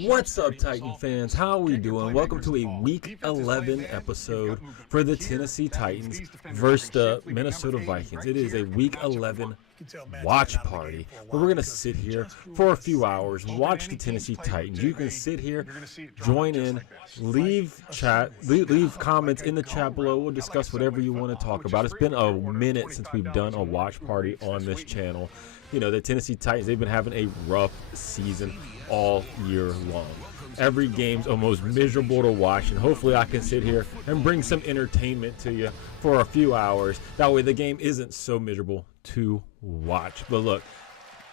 What's up, Titan fans? How are we doing? Welcome to a Week 11 episode for the Tennessee Titans versus the Minnesota Vikings. It is a Week 11 watch party where we're going to sit here for a few hours, watch the Tennessee Titans. You can sit here, join in, leave comments in the chat below. We'll discuss whatever you want to talk about. It's been a minute since we've done a watch party on this channel. You know, the Tennessee Titans, they've been having a rough season all year long. Every game's almost miserable to watch, and hopefully I can sit here and bring some entertainment to you for a few hours. That way the game isn't so miserable to watch. But look,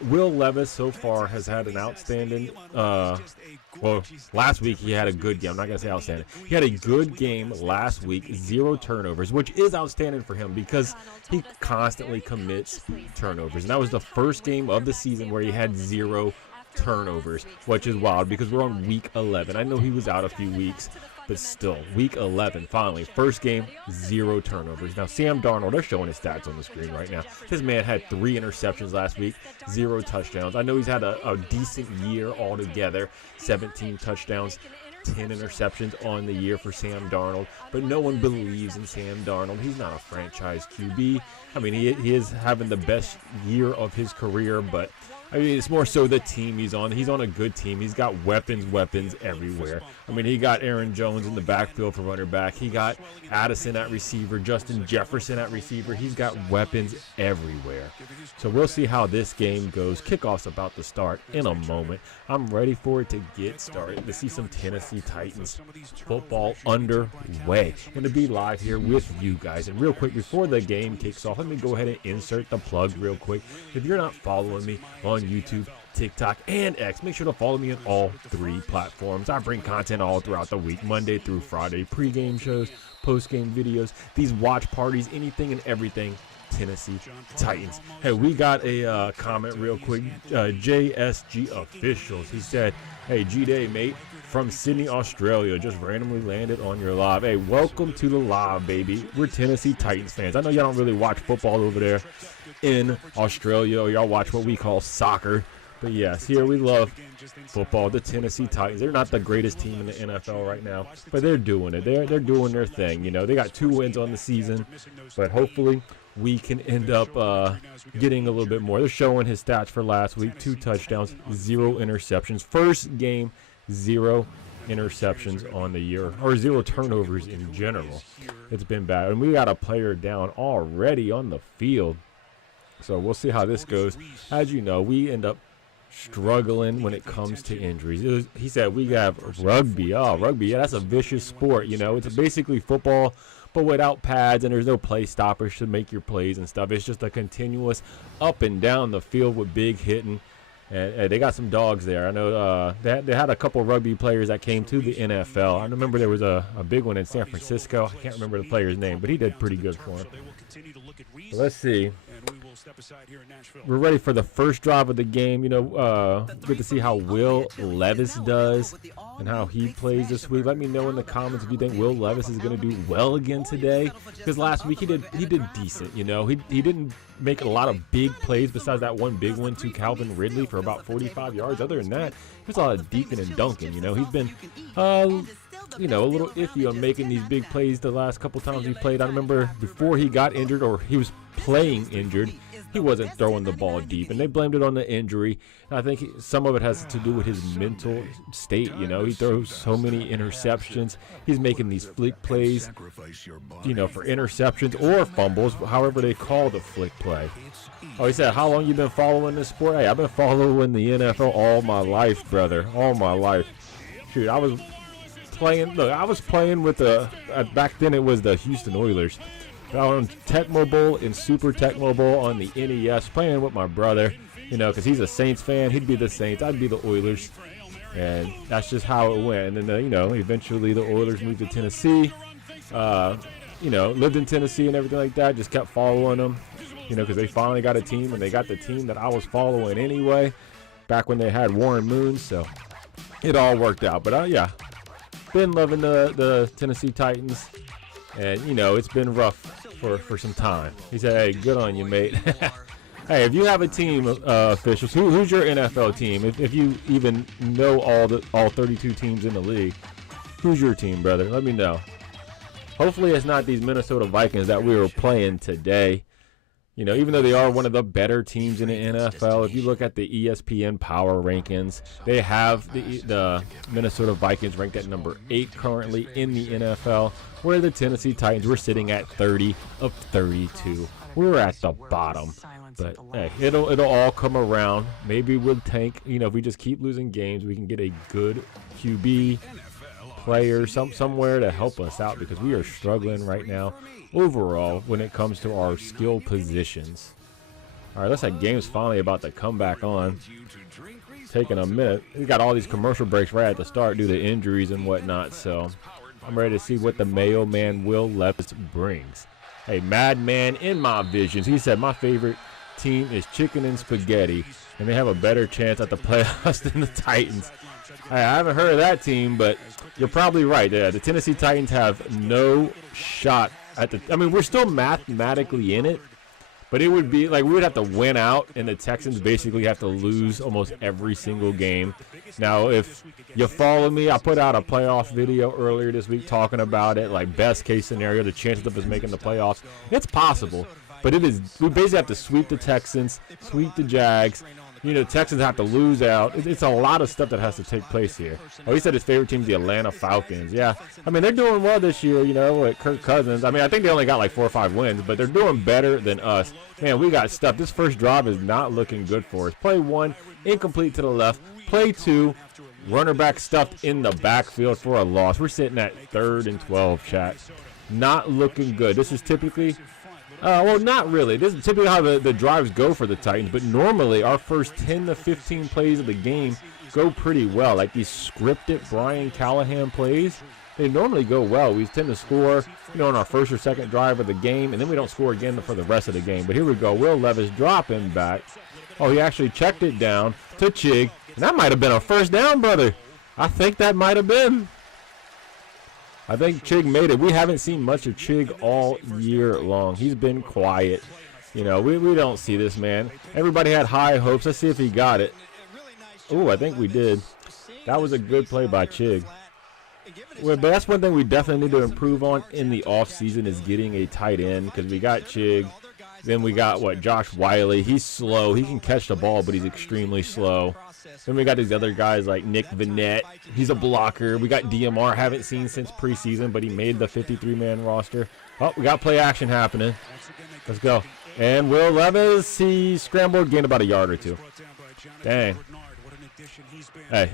Will Levis so far has had an outstanding, well, last week he had a good game. I'm not going to say outstanding. He had a good game last week, 0 turnovers, which is outstanding for him because he constantly commits turnovers. And that was the first game of the season where he had 0 turnovers, which is wild because we're on week 11. I know he was out a few weeks, but still, week 11, finally, first game, 0 turnovers. Now, Sam Darnold, they're showing his stats on the screen right now. This man had 3 interceptions last week, 0 touchdowns. I know he's had a decent year altogether, 17 touchdowns, 10 interceptions on the year for Sam Darnold, but no one believes in Sam Darnold. He's not a franchise QB. I mean, he is having the best year of his career, but I mean, it's more so the team he's on. He's on a good team. He's got weapons everywhere. I mean, he got Aaron Jones in the backfield for running back. He got Addison at receiver, Justin Jefferson at receiver. He's got weapons everywhere. So we'll see how this game goes. Kickoff's about to start in a moment. I'm ready for it to get started, to see some Tennessee Titans football underway, and to be live here with you guys. And real quick, before the game kicks off, let me go ahead and insert the plug real quick. If you're not following me on YouTube, TikTok, and X, make sure to follow me on all 3 platforms. I bring content all throughout the week, Monday through Friday, pre-game shows, post-game videos, these watch parties, anything and everything Tennessee Titans. Hey, we got a comment real quick. JSG Officials, he said, hey, G-Day, mate, from Sydney, Australia, just randomly landed on your live. Hey, welcome to the live, baby. We're Tennessee Titans fans. I know y'all don't really watch football over there in Australia, or y'all watch what we call soccer. But yes, here we love football. The Tennessee Titans, they're not the greatest team in the NFL right now, but they're doing it. They're doing their thing. You know, they got 2 wins on the season, but hopefully we can end up getting a little bit more. They're showing his stats for last week: 2 touchdowns, 0 interceptions. First game, 0 interceptions on the year, or 0 turnovers in general. It's been bad, and we got a player down already on the field. So we'll see how this goes. As you know, we end up struggling when it comes to injuries. He said we have rugby. Oh, rugby, yeah, that's a vicious sport. You know, it's basically football, but without pads, and there's no play stoppers to make your plays and stuff. It's just a continuous up and down the field with big hitting. And they got some dogs there. I know they had a couple rugby players that came to the NFL. I remember there was a big one in San Francisco. I can't remember the player's name, but he did pretty good for him. So let's see. We're ready for the first drive of the game. You know, good to see how Will Levis does and how he plays this week. Let me know in the comments if you think Will Levis is going to do well again today, because last week he did decent. You know, he didn't make a lot of big plays besides that one big one to Calvin Ridley for about 45 yards. Other than that, there's a lot of Deacon and Duncan. You know, he's been you know, a little iffy on making these big plays the last couple times he played. I remember before he got injured, or he was playing injured, he wasn't throwing the ball deep, and they blamed it on the injury. And I think some of it has to do with his mental state. You know, he throws so many interceptions. He's making these flick plays, you know, for interceptions or fumbles, however they call the flick play. Oh, he said, how long you been following this sport? Hey, I've been following the NFL all my life, brother, all my life. Shoot, I was playing with back then it was the Houston Oilers. On Tecmo Bowl and Super Tecmo Bowl on the NES, playing with my brother, you know, because he's a Saints fan. He'd be the Saints, I'd be the Oilers, and that's just how it went. And then, you know, eventually the Oilers moved to Tennessee, you know, lived in Tennessee and everything like that, just kept following them, you know, because they finally got a team, and they got the team that I was following anyway, back when they had Warren Moon, so it all worked out. But, yeah, been loving the Tennessee Titans, and, you know, it's been rough for some time. He said, hey, good on you, mate. Hey, if you have a team, officials, who's your NFL team? If you even know all 32 teams in the league, who's your team, brother? Let me know. Hopefully it's not these Minnesota Vikings that we were playing today. You know, even though they are one of the better teams in the NFL, if you look at the ESPN Power Rankings, they have the Minnesota Vikings ranked at number 8 currently in the NFL, where the Tennessee Titans were sitting at 30 of 32. We were at the bottom. But hey, it'll all come around. Maybe we'll tank. You know, if we just keep losing games, we can get a good QB player somewhere to help us out, because we are struggling right now overall when it comes to our skill positions. All right, looks like game's finally about to come back on. Taking a minute. We got all these commercial breaks right at the start due to injuries and whatnot, so I'm ready to see what the Mayo man Will Levis brings. Hey, madman in my visions, he said my favorite team is chicken and spaghetti, and they have a better chance at the playoffs than the Titans. Hey, I haven't heard of that team, but you're probably right. Yeah, the Tennessee Titans have no shot at the. I mean, we're still mathematically in it, but it would be like we would have to win out, and the Texans basically have to lose almost every single game. Now, if you follow me, I put out a playoff video earlier this week talking about it, like best case scenario, the chances of us making the playoffs. It's possible, but it is. We basically have to sweep the Texans, sweep the Jags. You know, Texans have to lose out. It's a lot of stuff that has to take place here. Oh, he said his favorite team is the Atlanta Falcons. Yeah, I mean, they're doing well this year, you know, with Kirk Cousins. I mean, I think they only got like 4 or 5 wins, but they're doing better than us. Man, we got stuff. This first drive is not looking good for us. Play 1, incomplete to the left. Play 2, runner back stuffed in the backfield for a loss. We're sitting at 3rd and 12, chat. Not looking good. This is typically... well, not really. This is typically how the drives go for the Titans, but normally our first 10 to 15 plays of the game go pretty well. Like these scripted Brian Callahan plays, they normally go well. We tend to score, you know, on our first or second drive of the game, and then we don't score again for the rest of the game. But here we go. Will Levis dropping back. Oh, he actually checked it down to Chig, and that might have been a first down, brother. I think that might have been. I think Chig made it. We haven't seen much of Chig all year long. He's been quiet. You know, we don't see this man. Everybody had high hopes. Let's see if he got it. Ooh, I think we did. That was a good play by Chig. Well, but that's one thing we definitely need to improve on in the offseason is getting a tight end, because we got Chig. Then we got, Josh Wiley. He's slow. He can catch the ball, but he's extremely slow. Then we got these other guys like Nick Vanette. He's a blocker. We got DMR. Haven't seen since preseason, but he made the 53-man roster. Oh, we got play action happening. Let's go. And Will Levis, he scrambled, gained about a yard or 2. Dang. Hey.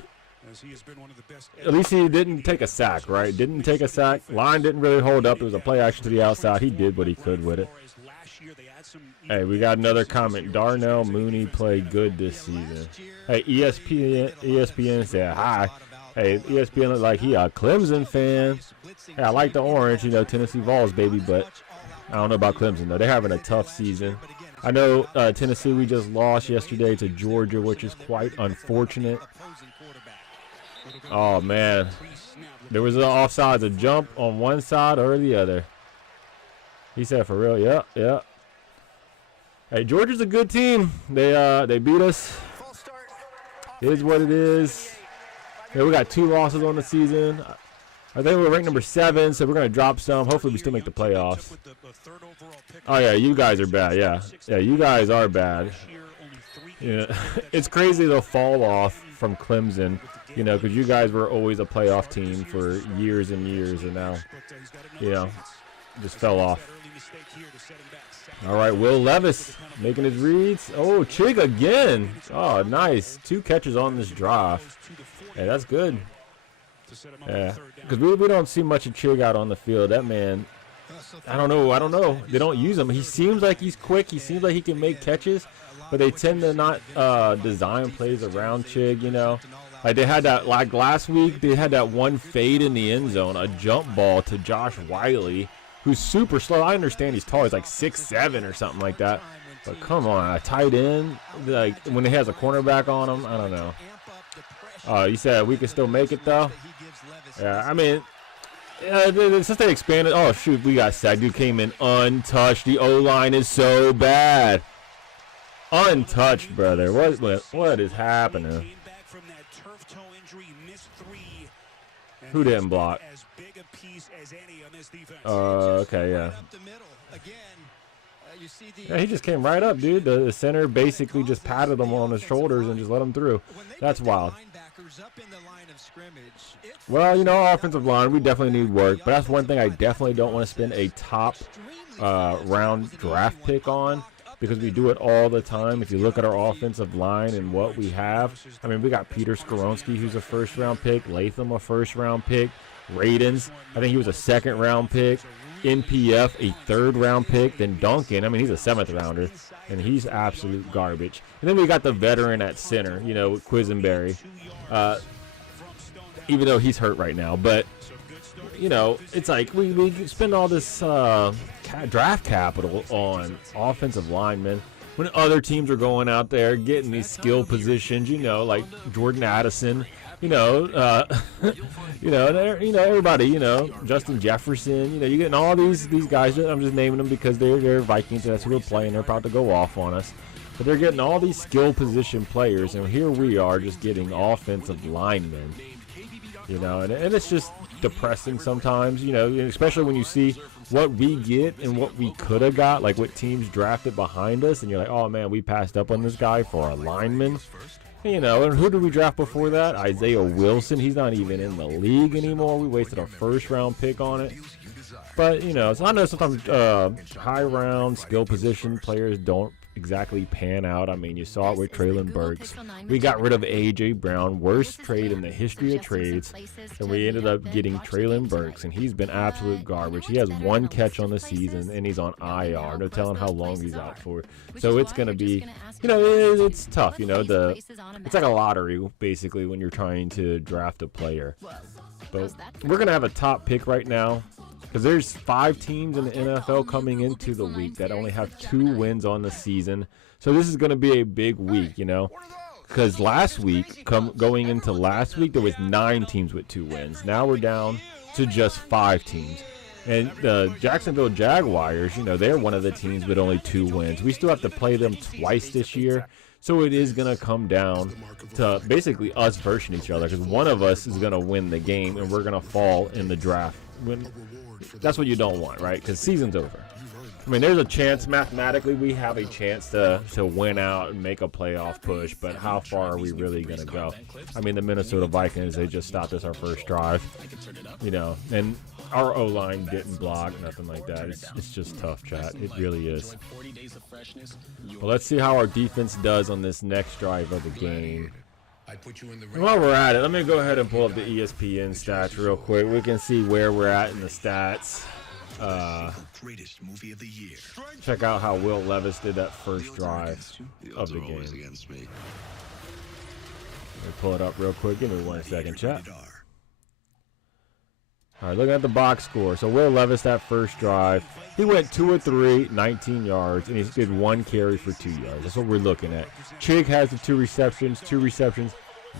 At least he didn't take a sack, right? Didn't take a sack. Line didn't really hold up. It was a play action to the outside. He did what he could with it. Hey, we got another comment. Darnell Mooney played good this season. Hey, ESPN said hi. Hey, ESPN looked like he a Clemson fan. Hey, I like the orange, you know, Tennessee Vols, baby, but I don't know about Clemson, though. They're having a tough season. I know Tennessee, we just lost yesterday to Georgia, which is quite unfortunate. Oh, man. There was an offsides, a jump on one side or the other. He said, for real, yeah. Hey, Georgia's a good team. They beat us. It is what it is. Yeah, we got 2 losses on the season. I think we're ranked number 7, so we're going to drop some. Hopefully we still make the playoffs. Oh, yeah, you guys are bad, yeah. Yeah, you guys are bad. Yeah, it's crazy the fall off from Clemson, you know, because you guys were always a playoff team for years and years, and now, you know, just fell off. All right, Will Levis making his reads. Oh, Chig again. Oh, nice. 2 catches on this drive. Hey, that's good. Yeah, because we don't see much of Chig out on the field. That man, I don't know. They don't use him. He seems like he's quick. He seems like he can make catches, but they tend to not design plays around Chig, you know. Like they had that, like last week, they had that one fade in the end zone, a jump ball to Josh Wiley, who's super slow. I understand he's tall. He's like 6'7" or something like that. But come on, a tight end, like when he has a cornerback on him, I don't know. You said we could still make it, though? Yeah, I mean, since they expanded. Oh, shoot, we got sacked. Dude came in untouched. The O-line is so bad. Untouched, brother. What is happening? Who didn't block? Okay, yeah. Yeah, he just came right up, dude. The center basically just patted him on his shoulders and just let him through. That's wild. Well, you know, offensive line, we definitely need work. But that's one thing I definitely don't want to spend a top round draft pick on, because we do it all the time. If you look at our offensive line and what we have, I mean, we got Peter Skoronski, who's a first-round pick, Latham, a first-round pick, Radens, I think he was a second-round pick, NPF, a third-round pick, then Duncan, I mean, he's a seventh-rounder, and he's absolute garbage. And then we got the veteran at center, you know, Quisenberry, even though he's hurt right now. But, you know, it's like we spend all this draft capital on offensive linemen when other teams are going out there getting these skill positions, you know, like Jordan Addison, you know, everybody, you know, Justin Jefferson, you know, you're getting all these guys. I'm just naming them because they're Vikings, and that's who we're playing. They're about to go off on us, but they're getting all these skill position players, and here we are just getting offensive linemen, you know, and it's just depressing sometimes, you know, especially when you see what we get and what we could have got, like what teams drafted behind us, and you're like, oh man, we passed up on this guy for a lineman. You know, and who did we draft before that? Isaiah Wilson. He's not even in the league anymore. We wasted a first-round pick on it. But, you know, so I know sometimes high-round skill position players don't exactly pan out. I mean, you saw it with Treylon Burks. We got rid of A.J. Brown, worst trade in the history of trades, and we ended up getting Treylon Burks, and he's been absolute garbage. He has one catch on the season, and he's on IR. No telling how long he's out for. So it's going to be, you know, it's tough. You know, it's like a lottery, basically, when you're trying to draft a player. But we're going to have a top pick right now, because there's 5 teams in the NFL coming into the week that only have 2 wins on the season. So this is going to be a big week, you know, because last week, going into last week, there was 9 teams with 2 wins. Now we're down to just 5 teams. And the Jacksonville Jaguars, you know, they're one of the teams with only 2 wins. We still have to play them twice this year. So it is going to come down to basically us versus each other, because one of us is going to win the game and we're going to fall in the draft. That's what you don't want, right? Because season's over. I mean, there's a chance, mathematically, we have a chance to win out and make a playoff push, but how far are we really going to go? I mean, the Minnesota Vikings, they just stopped us our first drive, you know, and our O-line didn't block, nothing like that. It's just tough, chat. It really is. Well, let's see how our defense does on this next drive of the game. And while we're at it, let me go ahead and pull up the ESPN stats real quick. We can see where we're at in the stats. Check out how Will Levis did that first drive of the game. Let me pull it up real quick. Give me 1 second, chat. All right, looking at the box score. So Will Levis, that first drive, he went 2 of 3, 19 yards, and he did 1 carry for 2 yards. That's what we're looking at. Chig has the 2 receptions,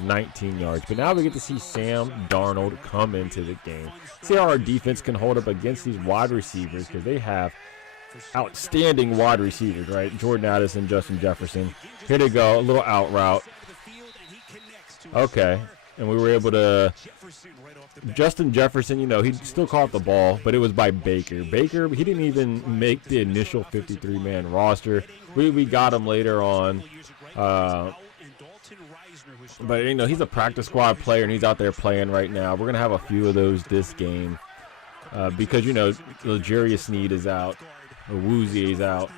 19 yards. But now we get to see Sam Darnold come into the game. See how our defense can hold up against these wide receivers, because they have outstanding wide receivers, right? Jordan Addison, Justin Jefferson. Here they go, a little out route. Okay, and we were able to... Justin Jefferson, you know, he still caught the ball, but it was by Baker. Baker, he didn't even make the initial 53-man roster. We got him later on. But, you know, he's a practice squad player, and he's out there playing right now. We're going to have a few of those this game because, you know, L'Jarius Sneed is out. Woozy is out.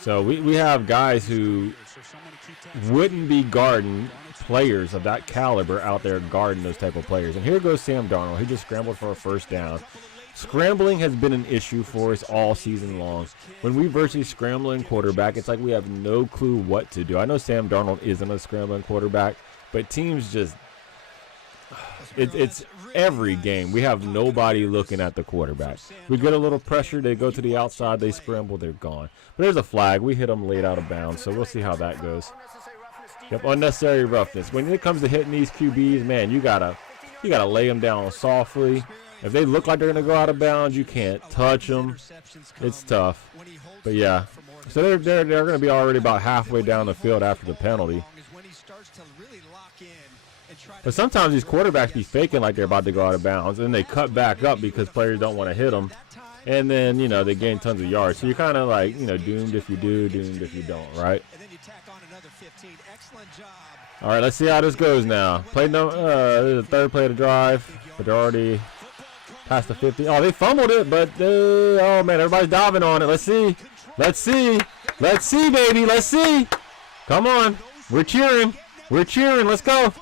So we have guys who wouldn't be guarding players of that caliber out there guarding those type of players. And here goes Sam Darnold. He just scrambled for a first down. Scrambling has been an issue for us all season long. When we versus scrambling quarterback, it's like we have no clue what to do. I know Sam Darnold isn't a scrambling quarterback, but teams just it's every game we have nobody looking at the quarterback. We get a little pressure, they go to the outside, they scramble, they're gone. But there's a flag. We hit them late out of bounds, so we'll see how that goes. Yep, unnecessary roughness. When it comes to hitting these QBs, man, you gotta lay them down softly. If they look like they're gonna go out of bounds, you can't touch them. It's tough. But yeah, So they're going to be already about halfway down the field after the penalty. But sometimes these quarterbacks be faking like they're about to go out of bounds, and they cut back up because players don't want to hit them. And then, you know, they gain tons of yards. So you're kind of like, you know, doomed if you do, doomed if you don't, right? All right, let's see how this goes now. This is the third play of the drive, but they're already past the 50. Oh, they fumbled it, but oh, man, everybody's diving on it. Let's see. Let's see. Let's see, baby. Let's see. Come on. We're cheering. We're cheering. Let's go.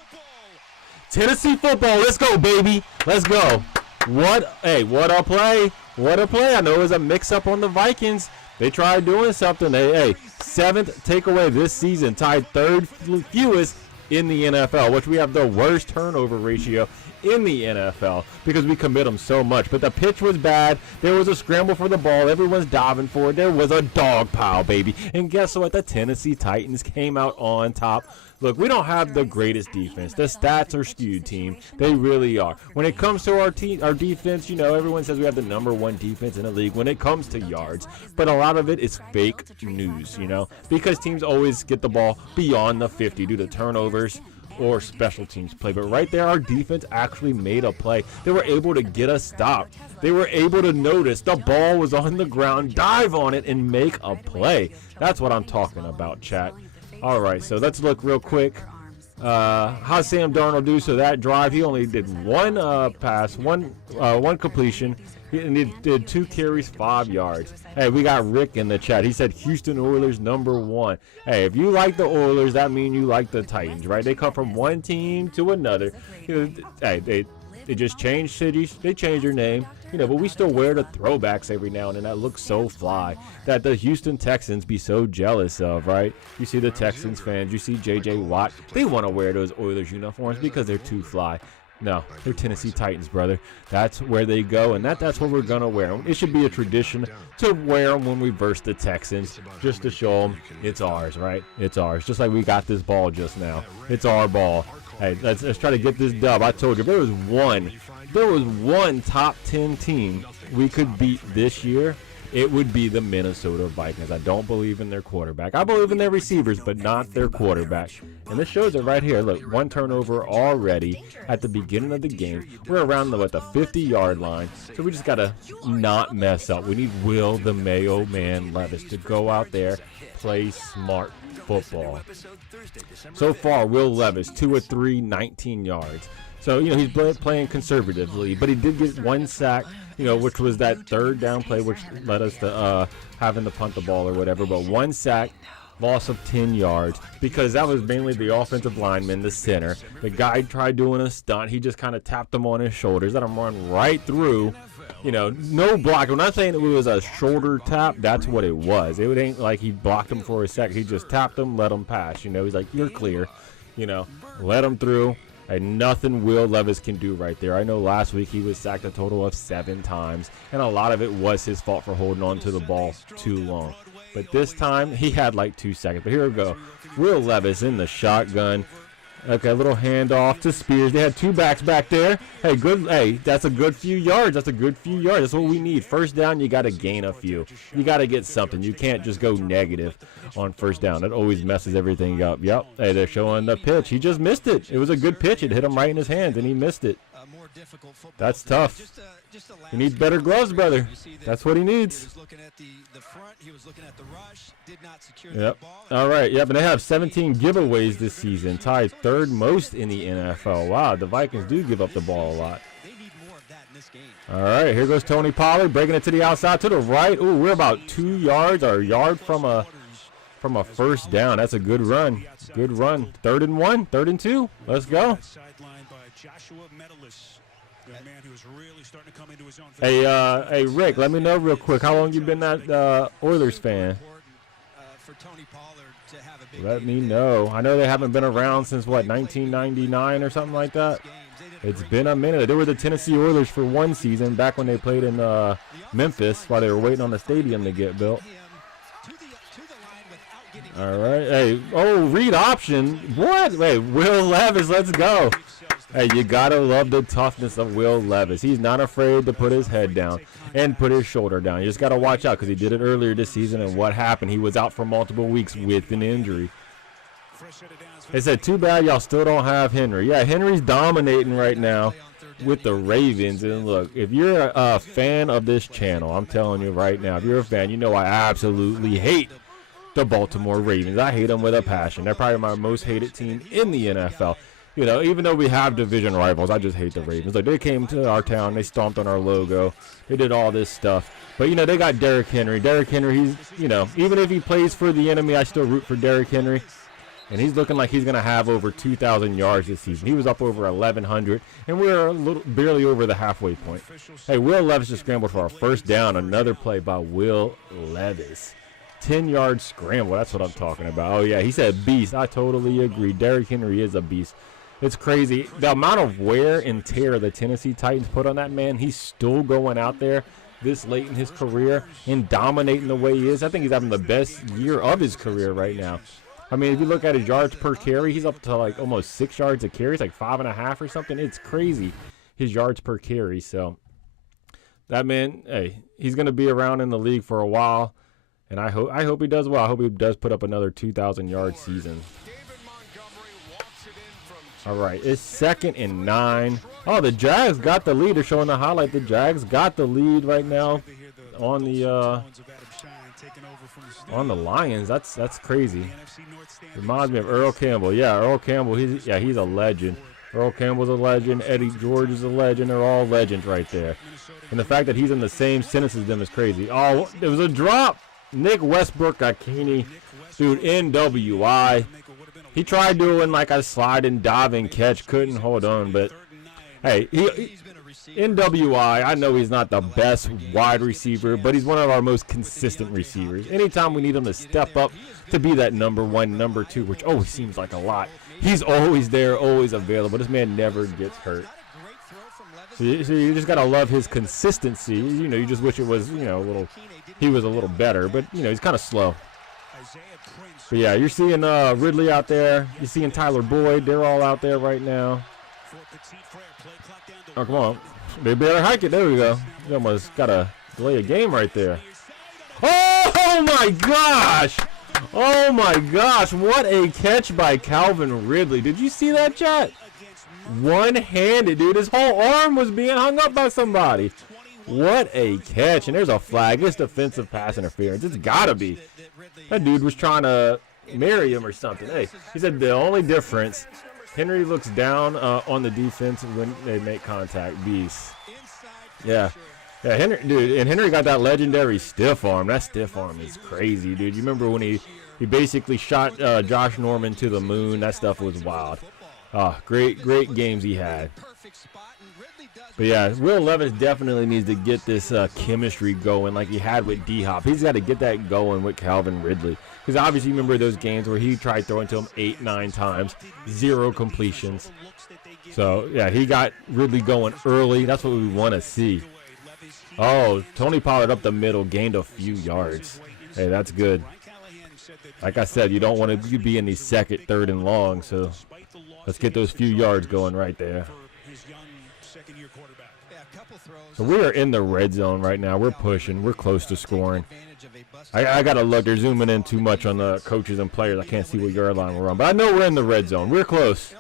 Tennessee football. Let's go, baby. Let's go. What a play. What a play. I know it was a mix-up on the Vikings. They tried doing something. Hey, 7th takeaway this season, tied 3rd fewest in the NFL, which we have the worst turnover ratio in the NFL because we commit them so much. But the pitch was bad. There was a scramble for the ball. Everyone's diving for it. There was a dog pile, baby. And guess what? The Tennessee Titans came out on top. Look, we don't have the greatest defense. The stats are skewed, team. They really are. When it comes to our defense, you know, everyone says we have the #1 defense in the league when it comes to yards. But a lot of it is fake news, you know, because teams always get the ball beyond the 50 due to turnovers or special teams play. But right there, our defense actually made a play. They were able to get us stopped. They were able to notice the ball was on the ground, dive on it, and make a play. That's what I'm talking about, chat. All right, so let's look real quick. How's Sam Darnold do? So that drive, he only did one pass, one completion. He did 2 carries, 5 yards. Hey, we got Rick in the chat. He said Houston Oilers #1. Hey, if you like the Oilers, that means you like the Titans, right? They come from one team to another. You know, hey, they just changed cities. They changed their name. You know, but we still wear the throwbacks every now and then. That looks so fly that the Houston Texans be so jealous of, right? You see the Texans fans, you see J.J. Watt. They want to wear those Oilers uniforms because they're too fly. No, they're Tennessee Titans, brother. That's where they go, and that's what we're going to wear. It should be a tradition to wear them when we verse the Texans, just to show them it's ours, right? It's ours. Just like we got this ball just now. It's our ball. Hey, let's try to get this dub. I told you, if there was one top 10 team we could beat this year, it would be the Minnesota Vikings. I don't believe in their quarterback. I believe in their receivers, but not their quarterback. And this shows it right here. Look, 1 turnover already at the beginning of the game. We're around the 50-yard line, so we just got to not mess up. We need Will the Mayo Man Levis to go out there, play smart football. So far, Will Levis, 2 of 3, 19 yards. So, you know, he's playing conservatively, but he did get 1 sack, you know, which was that 3rd down play, which led us to having to punt the ball or whatever. But 1 sack, loss of 10 yards, because that was mainly the offensive lineman, the center. The guy tried doing a stunt. He just kind of tapped him on his shoulders, let him run right through. You know, no block. I'm not saying it was a shoulder tap. That's what it was. It ain't like he blocked him for a second. He just tapped him, let him pass. You know, he's like, you're clear. You know, let him through. And nothing Will Levis can do right there. I know last week he was sacked a total of 7 times, and a lot of it was his fault for holding on to the ball too long. But this time, he had like 2 seconds. But here we go. Will Levis in the shotgun. Okay, a little handoff to Spears. They had 2 backs back there. Hey, good. Hey, that's a good few yards. That's a good few yards. That's what we need. First down, you got to gain a few. You got to get something. You can't just go negative on first down. It always messes everything up. Yep. Hey, they're showing the pitch. He just missed it. It was a good pitch. It hit him right in his hands, and he missed it. That's tough. He needs better gloves, brother. That's what he needs. Yep. All right. Yep. And they have 17 giveaways this season, tied 3rd most in the NFL. Wow. The Vikings do give up the ball a lot. All right. Here goes Tony Pollard breaking it to the outside, to the right. Ooh, we're about 2 yards or a yard from a first down. That's a good run. Good run. 3rd and 1. 3rd and 2. Let's go. Hey, Rick, let me know real quick. How long you been that Oilers fan? Let me know. I know they haven't been around since, what, 1999 or something like that? It's been a minute. They were the Tennessee Oilers for 1 season back when they played in Memphis while they were waiting on the stadium to get built. All right. Hey, oh, read option. What? Wait, Will Levis, let's go. Hey, you gotta love the toughness of Will Levis. He's not afraid to put his head down and put his shoulder down. You just gotta watch out because he did it earlier this season, and what happened? He was out for multiple weeks with an injury. They said, too bad y'all still don't have Henry. Yeah, Henry's dominating right now with the Ravens. And look, if you're a fan of this channel, I'm telling you right now, if you're a fan, you know I absolutely hate the Baltimore Ravens. I hate them with a passion. They're probably my most hated team in the NFL. You know, even though we have division rivals, I just hate the Ravens. Like, they came to our town, they stomped on our logo, they did all this stuff. But, you know, they got Derrick Henry. Derrick Henry, he's, you know, even if he plays for the enemy, I still root for Derrick Henry. And he's looking like he's going to have over 2,000 yards this season. He was up over 1,100, and we're barely over the halfway point. Hey, Will Levis just scrambled for our first down. Another play by Will Levis. 10-yard scramble, that's what I'm talking about. Oh, yeah, he said beast. I totally agree. Derrick Henry is a beast. It's crazy. The amount of wear and tear the Tennessee Titans put on that man, he's still going out there this late in his career and dominating the way he is. I think he's having the best year of his career right now. I mean, if you look at his yards per carry, he's up to like almost 6 yards a carry. It's like 5.5 or something. It's crazy, his yards per carry. So that man, hey, he's going to be around in the league for a while. And I hope he does well. I hope he does put up another 2,000-yard season. All right, it's 2nd and 9. Oh, the Jags got the lead. They're showing the highlight. The Jags got the lead right now on the Lions. That's crazy. Reminds me of Earl Campbell. Yeah, Earl Campbell. He's a legend. Earl Campbell's a legend. Eddie George is a legend. They're all legends right there. And the fact that he's in the same sentence as them is crazy. Oh, there was a drop. Nick Westbrook-Ikini, dude, NWI. He tried doing like a slide and dive and catch, couldn't hold on, but hey, NWI, I know he's not the best wide receiver, but he's one of our most consistent receivers. Anytime we need him to step up to be that number 1, number 2, which always seems like a lot, he's always there, always available. This man never gets hurt. So you just gotta love his consistency. You know, you just wish it was, you know, he was a little better, but you know, he's kind of slow. But yeah, you're seeing Ridley out there. You're seeing Tyler Boyd. They're all out there right now. Oh, come on. They better hike it. There we go. You almost got to delay a game right there. Oh, my gosh. Oh, my gosh. What a catch by Calvin Ridley. Did you see that, chat? One-handed, dude. His whole arm was being hung up by somebody. What a catch. And there's a flag. It's defensive pass interference. It's got to be. That dude was trying to marry him or something. Hey, he said the only difference, Henry looks down on the defense when they make contact. Beast. Yeah. Yeah, Henry got that legendary stiff arm. That stiff arm is crazy, dude. You remember when he basically shot Josh Norman to the moon? That stuff was wild. Great games he had. But yeah, Will Levis definitely needs to get this chemistry going like he had with D-Hop. He's got to get that going with Calvin Ridley. Because obviously, you remember those games where he tried throwing to him 8-9 times, 0 completions. So, yeah, he got Ridley going early. That's what we want to see. Oh, Tony Pollard up the middle, gained a few yards. Hey, that's good. Like I said, you don't want to be in the 2nd, 3rd, and long. So, let's get those few yards going right there. So we are in the red zone right now. We're pushing. We're close to scoring. I got to look. They're zooming in too much on the coaches and players. I can't see what yard line we're on. But I know we're in the red zone. We're close.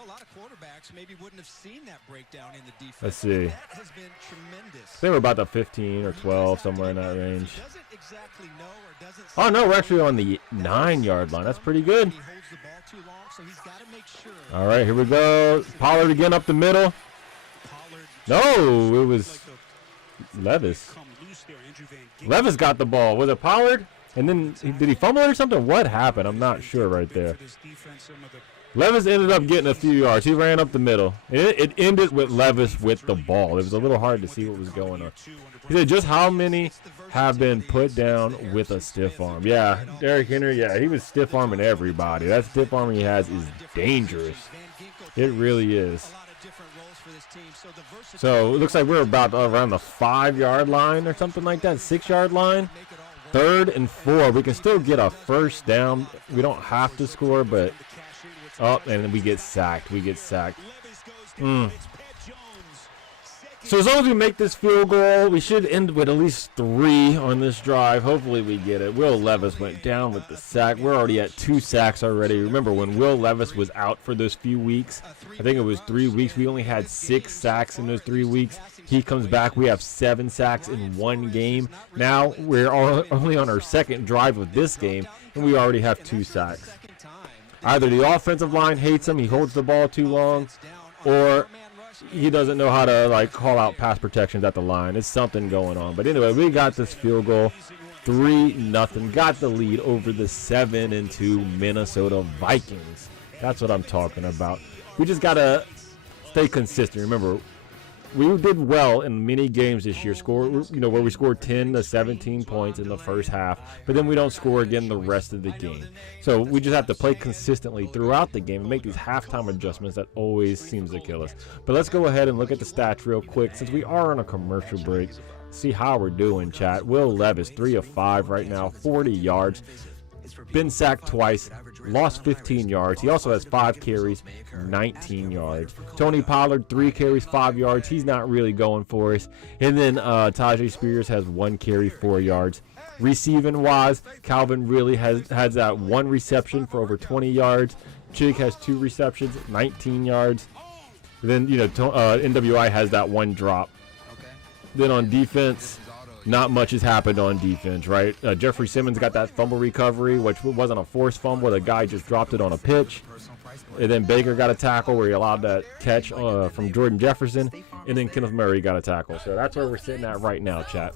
Let's see. I think we're about the 15 or 12, somewhere in that range. Oh, no, we're actually on the 9-yard line. That's pretty good. All right, here we go. Pollard again up the middle. No, it was Levis. Levis got the ball. Was it Pollard? And then, did he fumble it or something? What happened? I'm not sure right there. Levis ended up getting a few yards. He ran up the middle. It ended with Levis with the ball. It was a little hard to see what was going on. He said, just how many have been put down with a stiff arm? Yeah, Derrick Henry, yeah, he was stiff arming everybody. That stiff arm he has is dangerous. It really is. So it looks like we're about around the 5-yard line or something like that, 6-yard line. 3rd and 4. We can still get a first down. We don't have to score, but and then we get sacked. So as long as we make this field goal, we should end with at least 3 on this drive. Hopefully we get it. Will Levis went down with the sack. We're already at 2 sacks already. Remember when Will Levis was out for those few weeks, I think it was 3 weeks, we only had 6 sacks in those 3 weeks. He comes back, we have 7 sacks in 1 game. Now we're only on our 2nd drive with this game, and we already have 2 sacks. Either the offensive line hates him, he holds the ball too long, or he doesn't know how to like call out pass protections at the line. It's something going on. But anyway, we got this field goal, 3-0. Got the lead over the 7-2 Minnesota Vikings. That's what I'm talking about. We just gotta stay consistent. Remember, we did well in many games this year. Where we scored 10 to 17 points in the first half, but then we don't score again the rest of the game. So we just have to play consistently throughout the game and make these halftime adjustments that always seems to kill us. But let's go ahead and look at the stats real quick since we are on a commercial break. See how we're doing, chat. Will Levis, 3 of 5 right now, 40 yards. Been sacked twice, lost 15 yards. He also has 5 carries, 19 yards. Tony Pollard, 3 carries, 5 yards. He's not really going for us. And then Tajay Spears has 1 carry, 4 yards. Receiving wise, Calvin really has that 1 reception for over 20 yards. Chig has 2 receptions, 19 yards. Then NWI has that 1 drop. Then on defense, not much has happened on defense, right? Jeffrey Simmons got that fumble recovery, which wasn't a forced fumble. The guy just dropped it on a pitch. And then Baker got a tackle where he allowed that catch from Jordan Jefferson. And then Kenneth Murray got a tackle. So that's where we're sitting at right now, chat.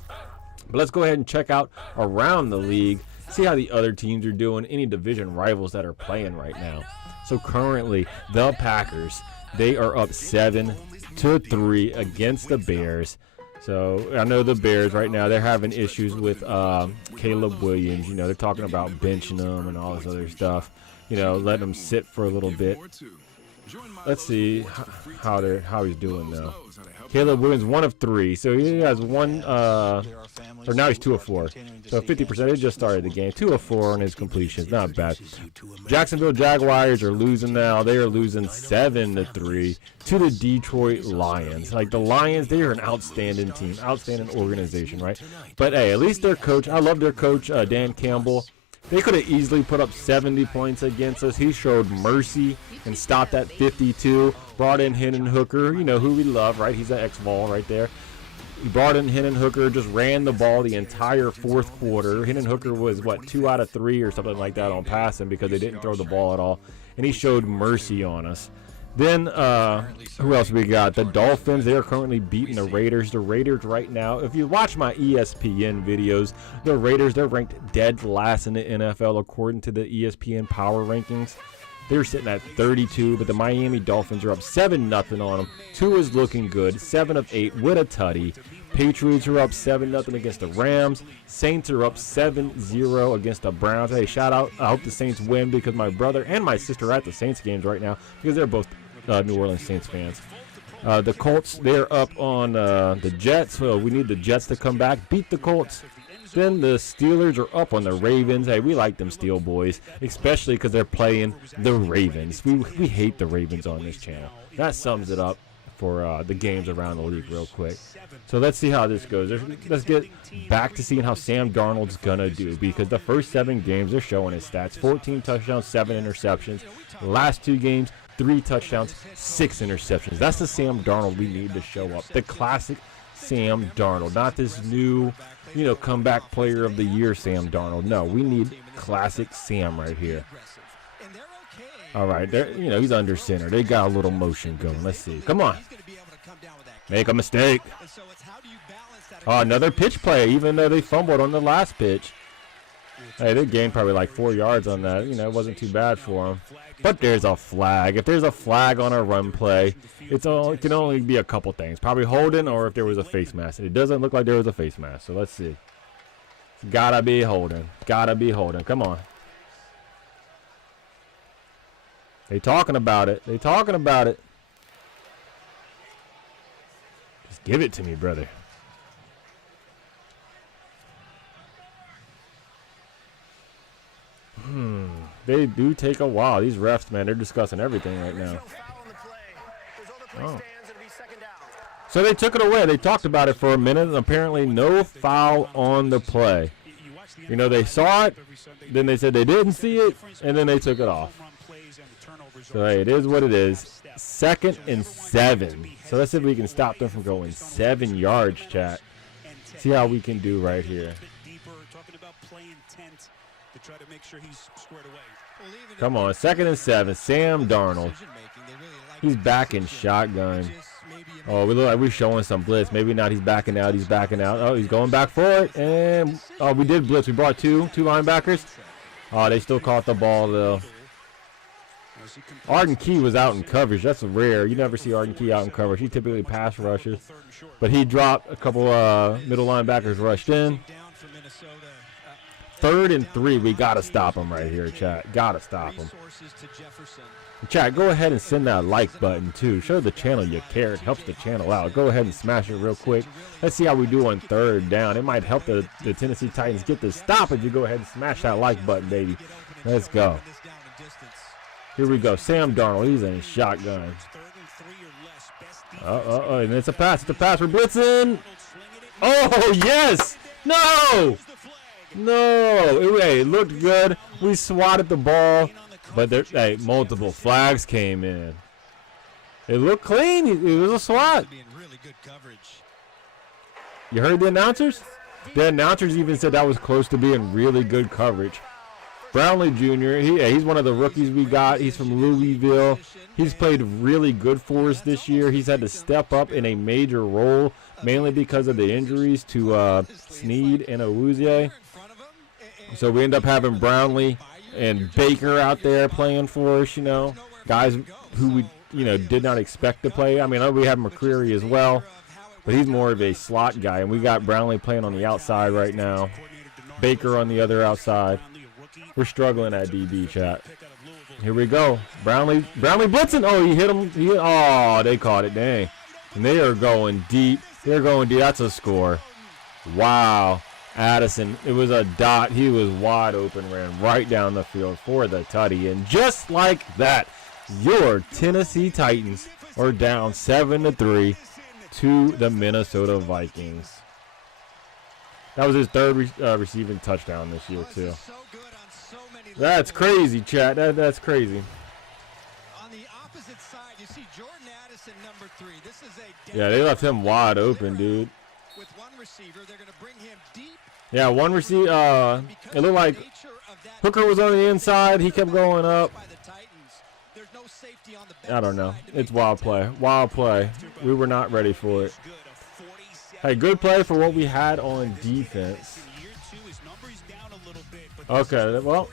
But let's go ahead and check out around the league, see how the other teams are doing, any division rivals that are playing right now. So currently, the Packers, they are up 7-3 against the Bears. So I know the Bears right now, they're having issues with Caleb Williams. They're talking about benching him and all this other stuff. Letting him sit for a little bit. Let's see how he's doing though. Caleb Williams, 1 of 3. So he has 1, or now he's 2 of 4. So 50%. He just started the game. 2 of 4 on his completions. Not bad. Jacksonville Jaguars are losing now. They are losing 7-3 to the Detroit Lions. Like the Lions, they are an outstanding team, outstanding organization, right? But hey, at least their coach, I love their coach, Dan Campbell. They could have easily put up 70 points against us. He showed mercy and stopped at 52. Brought in Hendon Hooker, who we love, right? He's an ex-Vol right there. He brought in Hendon Hooker, just ran the ball the entire 4th quarter. Hendon Hooker was, 2 out of 3 or something like that on passing because they didn't throw the ball at all. And he showed mercy on us. Then, who else we got? The Dolphins, they are currently beating the Raiders. The Raiders right now, if you watch my ESPN videos, the Raiders, they're ranked dead last in the NFL according to the ESPN Power Rankings. They're sitting at 32, but the Miami Dolphins are up 7-0 on them. Tua is looking good, 7 of 8 with a tutty. Patriots are up 7-0 against the Rams. Saints are up 7-0 against the Browns. Hey, shout out. I hope the Saints win because my brother and my sister are at the Saints games right now because they're both New Orleans Saints fans. The Colts, they're up on the Jets. So we need the Jets to come back, beat the Colts. Then the Steelers are up on the Ravens. Hey, we like them Steel Boys, especially because they're playing the Ravens. We hate the Ravens on this channel. That sums it up for the games around the league real quick. So let's see how this goes. Let's get back to seeing how Sam Darnold's going to do because the first 7 games, they're showing his stats. 14 touchdowns, 7 interceptions. last 2 games, 3 touchdowns, 6 interceptions. That's the Sam Darnold we need to show up. The classic Sam Darnold, not this new, comeback player of the year Sam Darnold. No, we need classic Sam right here. All right, he's under center. They got a little motion going. Let's see. Come on. Make a mistake. Oh, another pitch play, even though they fumbled on the last pitch. Hey, they gained probably like 4 yards on that. It wasn't too bad for them. But there's a flag. If there's a flag on a run play, it can only be a couple things. Probably holding or if there was a face mask. And it doesn't look like there was a face mask. So let's see. It's gotta be holding. Gotta be holding. Come on. They talking about it. They talking about it. Just give it to me, brother. They do take a while. These refs, man, they're discussing everything right now. Oh. So they took it away. They talked about it for a minute, and apparently no foul on the play. You know, they saw it, then they said they didn't see it, and then they took it off. So, hey, it is what it is. 2nd and 7. So let's see if we can stop them from going 7 yards, chat. See how we can do right here. Come on, 2nd and 7. Sam Darnold. He's back in shotgun. Oh, we look like we're showing some blitz. Maybe not. He's backing out. He's backing out. Oh, he's going back for it. And, oh, we did blitz. We brought two linebackers. Oh, they still caught the ball, though. Arden Key was out in coverage. That's rare. You never see Arden Key out in coverage. He typically pass rushes. But he dropped a couple middle linebackers rushed in. 3rd and 3. We got to stop him right here, chat. Got to stop him. Chat, go ahead and send that like button, too. Show the channel you care. It helps the channel out. Go ahead and smash it real quick. Let's see how we do on 3rd down. It might help the Tennessee Titans get the stop if you go ahead and smash that like button, baby. Let's go. Here we go. Sam Darnold. He's in shotgun. And it's a pass. It's a pass. We're blitzing. Oh, yes. No. No. It looked good. We swatted the ball. But there, multiple flags came in. It looked clean. It was a swat. You heard the announcers? The announcers even said that was close to being really good coverage. Brownlee Jr., he's one of the rookies we got. He's from Louisville. He's played really good for us this year. He's had to step up in a major role, mainly because of the injuries to Snead and Awuzie. So we end up having Brownlee and Baker out there playing for us, you know, guys who we, did not expect to play. I mean, we have McCreary as well, but he's more of a slot guy, and we got Brownlee playing on the outside right now. Baker on the other outside. We're struggling at DB, chat. Here we go. Brownlee blitzing. Oh, he hit him. Oh, they caught it. Dang. And they are going deep. They're going deep. That's a score. Wow. Addison, it was a dot. He was wide open, ran right down the field for the tutty. And just like that, your Tennessee Titans are down 7-3 to the Minnesota Vikings. That was his 3rd receiving touchdown this year, too. That's crazy, chat. That's crazy. Yeah, they left him wide open, dude. Yeah, one receiver. It looked like Hooker was on the inside. He kept going up. I don't know. It's wild play. Wild play. We were not ready for it. Hey, good play for what we had on defense. Okay, well,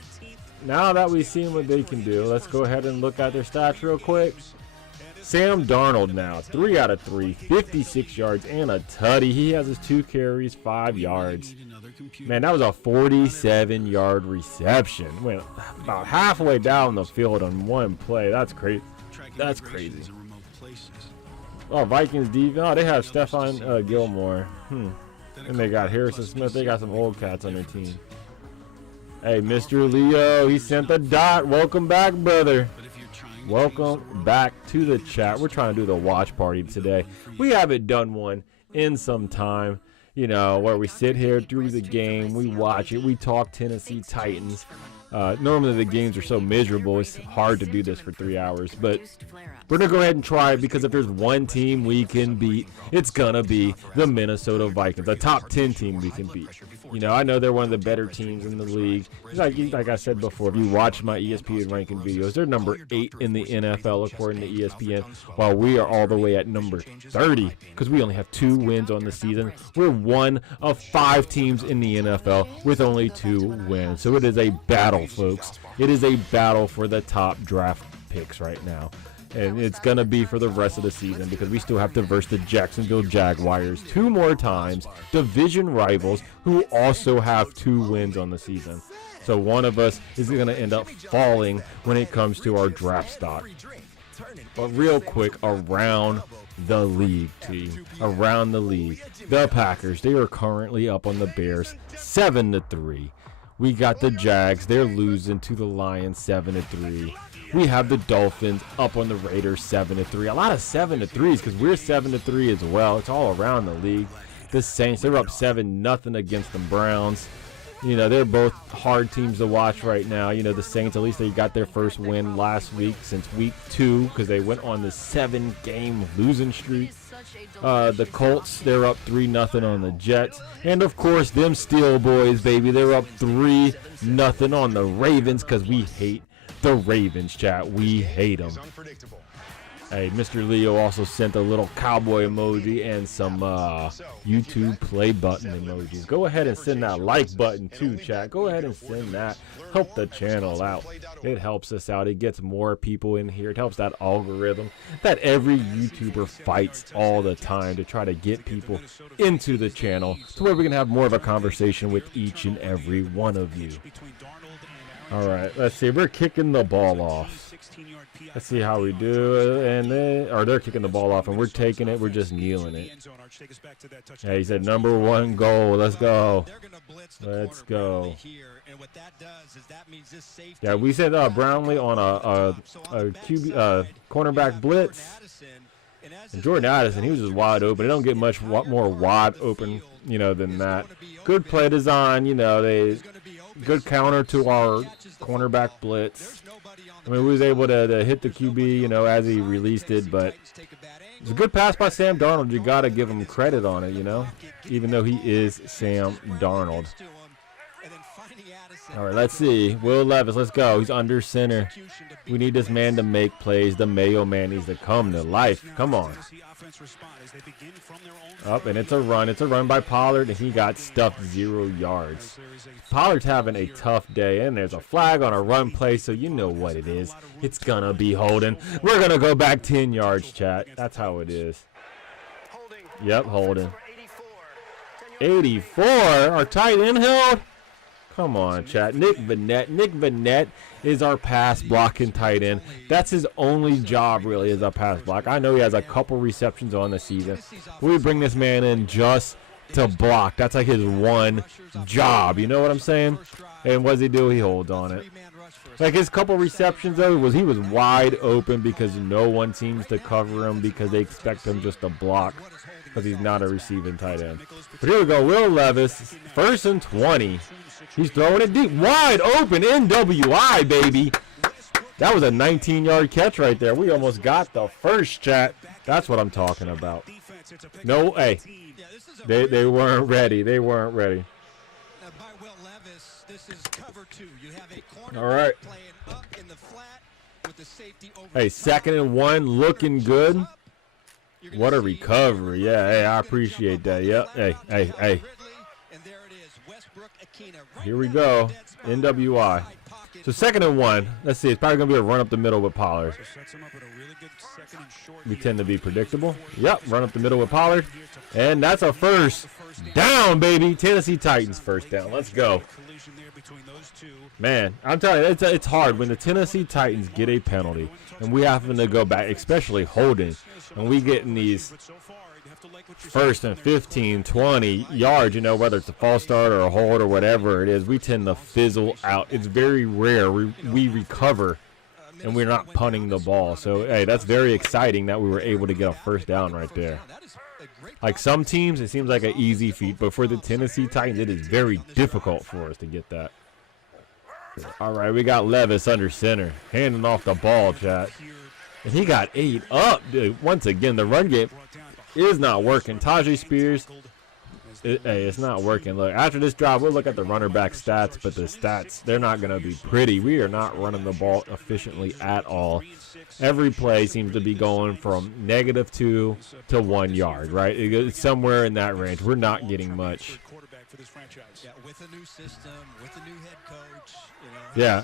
now that we've seen what they can do, let's go ahead and look at their stats real quick. Sam Darnold now, 3 out of 3, 56 yards and a tutty. He has his 2 carries, 5 yards. Man, that was a 47-yard reception. Went about halfway down the field on one play. That's crazy. That's crazy. Oh, Vikings defense. Oh, they have Stephon Gilmore. And they got Harrison Smith. They got some old cats on their team. Hey, Mr. Leo, he sent the dot. Welcome back, brother. Welcome back to the chat. We're trying to do the watch party today. We haven't done one in some time, where we sit here through the game, we watch it, we talk Tennessee Titans. Normally the games are so miserable, it's hard to do this for 3 hours, but we're going to go ahead and try it because if there's one team we can beat, it's going to be the Minnesota Vikings, a top 10 team we can beat. I know they're one of the better teams in the league. Like I said before, if you watch my ESPN ranking videos, they're number 8 in the NFL according to ESPN, while we are all the way at number 30 because we only have 2 wins on the season. We're one of 5 teams in the NFL with only 2 wins. So it is a battle, folks. It is a battle for the top draft picks right now. And it's going to be for the rest of the season because we still have to verse the Jacksonville Jaguars 2 more times, division rivals who also have 2 wins on the season. So one of us is going to end up falling when it comes to our draft stock. But real quick, around the league, team. Around the league. The Packers, they are currently up on the Bears 7-3. We got the Jags. They're losing to the Lions 7-3. we have the Dolphins up on the Raiders 7-3. A lot of 7-3s because we're 7-3 as well. It's all around the league. The Saints, they're up 7-0 against the Browns. You know, they're both hard teams to watch right now. You know, the Saints, at least they got their first win last week since week 2 because they went on the 7-game losing streak. The Colts, they're up 3-0 on the Jets. And, of course, them Steel Boys, baby, they're up 3-0 on the Ravens because we hate the Ravens, chat. We hate them. Hey, Mr. Leo also sent a little cowboy emoji and some YouTube play button emojis. Go ahead and send that like button too, chat. Go ahead and send that. Help the channel out. It helps us out. It gets more people in here. It helps that algorithm that every YouTuber fights all the time to try to get people into the channel to where we can have more of a conversation with each and every one of you. All right, let's see. We're kicking the ball off. Let's see how we do. And they're kicking the ball off, and we're taking it. We're just kneeling it. Yeah, he said number 1 goal. Let's go. Let's go. Yeah, we said Brownlee on a cornerback blitz. And Jordan Addison, he was just wide open. They don't get much more wide open, you know, than that. Good play design, you know. Good counter to our cornerback blitz. I mean, we was able to hit the QB, you know, as he released it, but it's a good pass by Sam Darnold. You got to give him credit on it, you know, even though he is Sam Darnold. All right, let's see. Will Levis, let's go. He's under center. We need this man to make plays. The Mayo man needs to come to life. Come on. Up, and it's a run. It's a run by Pollard, and he got stuffed 0 yards. Pollard's having a tough day, and there's a flag on a run play, so you know what it is. It's going to be holding. We're going to go back 10 yards, chat. That's how it is. Yep, holding. 84? Our tight end held? Come on, chat. Nick Vanette. Nick Vanette is our pass blocking tight end. That's his only job, really, is a pass block. I know he has a couple receptions on the season. We bring this man in just to block. That's like his one job. You know what I'm saying? And what does he do? He holds on it. Like his couple receptions, though, he was wide open because no one seems to cover him because they expect him just to block because he's not a receiving tight end. But here we go. Will Levis, 1st and 20. He's throwing it deep. Wide open NWI, baby. That was a 19-yard catch right there. We almost got the first, chat. That's what I'm talking about. No, hey. They weren't ready. They weren't ready. All right. Hey, 2nd and 1, looking good. What a recovery. Yeah, hey, I appreciate that. Yep. Hey. Here we go. NWI. So 2nd and 1. Let's see. It's probably going to be a run up the middle with Pollard. We tend to be predictable. Yep. Run up the middle with Pollard. And that's a first down, baby. Tennessee Titans first down. Let's go. Man, I'm telling you, it's hard when the Tennessee Titans get a penalty and we happen to go back, especially holding, and we get in these 1st and 15, 20 yards, you know, whether it's a false start or a hold or whatever it is, we tend to fizzle out. It's very rare we recover and we're not punting the ball. So, hey, that's very exciting that we were able to get a first down right there. Like some teams, it seems like an easy feat, but for the Tennessee Titans, it is very difficult for us to get that. All right, we got Levis under center, handing off the ball, chat. And he got 8 up, dude. Once again, the run game is not working. Tajay Spears, hey, it's not working. Look, after this drive, we'll look at the runner back stats, but the stats, they're not going to be pretty. We are not running the ball efficiently at all. Every play seems to be going from -2 to 1 yard, right? It's somewhere in that range. We're not getting much. Yeah.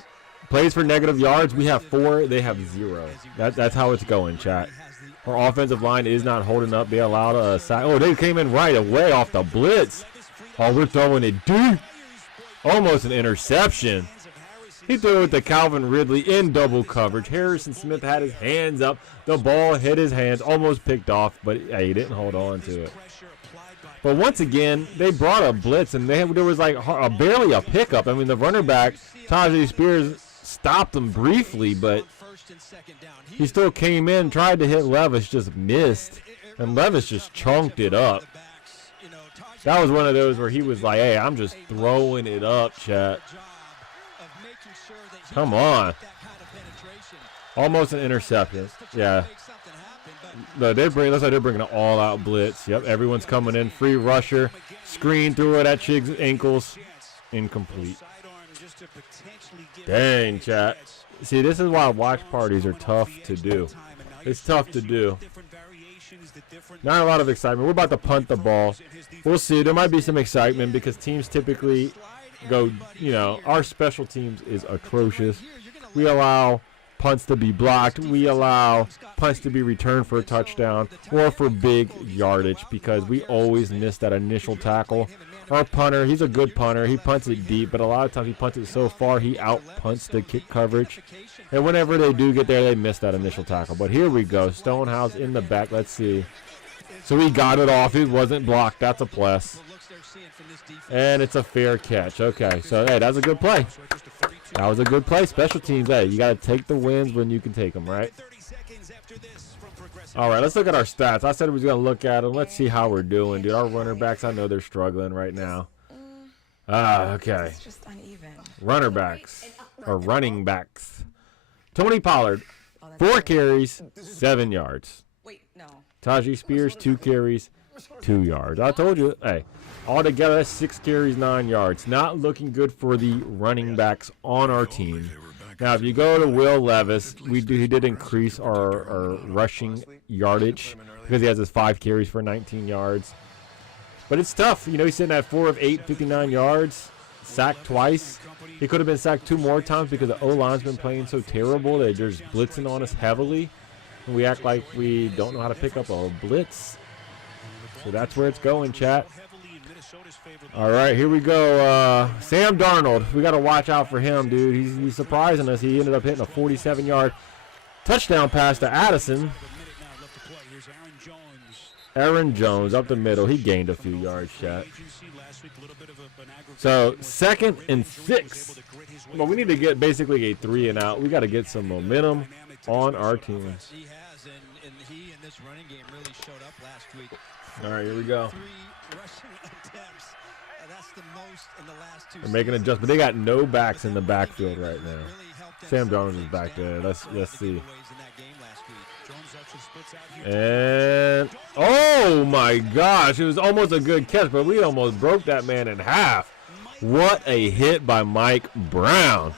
Plays for negative yards, we have 4, they have 0. That's how it's going, chat. Our offensive line is not holding up. They allowed a sack. Oh, they came in right away off the blitz. Oh, we're throwing it deep. Almost an interception. He threw it to Calvin Ridley in double coverage. Harrison Smith had his hands up. The ball hit his hands, almost picked off, but he didn't hold on to it. But once again, they brought a blitz, and there was like barely a pickup. I mean, the runner back, Tajay Spears, stopped him briefly, but He still came in, tried to hit Levis, just missed. And Levis just chunked it up. That was one of those where he was like, hey, I'm just throwing it up, chat. Come on. Almost an interception. Yeah. No, looks like they're bringing an all-out blitz. Yep, everyone's coming in. Free rusher. Screen through it at Chig's ankles. Incomplete. Dang, chat. See, this is why watch parties are tough to do. It's tough to do. Not a lot of excitement. We're about to punt the ball. We'll see. There might be some excitement because teams typically go, you know, our special teams is atrocious. We allow punts to be blocked. We allow punts to be returned for a touchdown or for big yardage because we always miss that initial tackle. Our punter, he's a good punter. He punts it deep, but a lot of times he punts it so far he out-punts the kick coverage. And whenever they do get there, they miss that initial tackle. But here we go. Stonehouse in the back. Let's see. So he got it off. It wasn't blocked. That's a plus. And it's a fair catch. Okay, so, hey, that's a good play. That was a good play. Special teams, hey, you got to take the wins when you can take them, right? All right, let's look at our stats. I said we was going to look at them. Let's see how we're doing, dude. Our runner backs, I know they're struggling right now. Okay. Runner backs, or running backs. Tony Pollard, 4 carries, 7 yards. Tajee Spears, 2 carries, 2 yards. I told you, hey, altogether that's 6 carries, 9 yards. Not looking good for the running backs on our team. Now, if you go to Will Levis, he did increase our rushing yardage because he has his 5 carries for 19 yards. But it's tough. You know, he's sitting at 4 of 8, 59 yards, sacked twice. He could have been sacked 2 more times because the O-line's been playing so terrible. They're just blitzing on us heavily. And we act like we don't know how to pick up a blitz. So that's where it's going, chat. All right, here we go. Sam Darnold, we got to watch out for him, dude. He's surprising us. He ended up hitting a 47-yard touchdown pass to Addison. Aaron Jones up the middle. He gained a few yards, chat. So 2nd and 6. But we need to get basically a 3 and out. We got to get some momentum on our team. All right, here we go. They're making an adjustment. They got no backs in the backfield right now. Sam Darnold is back there. Let's see. And oh my gosh, it was almost a good catch, but we almost broke that man in half. What a hit by Mike Brown.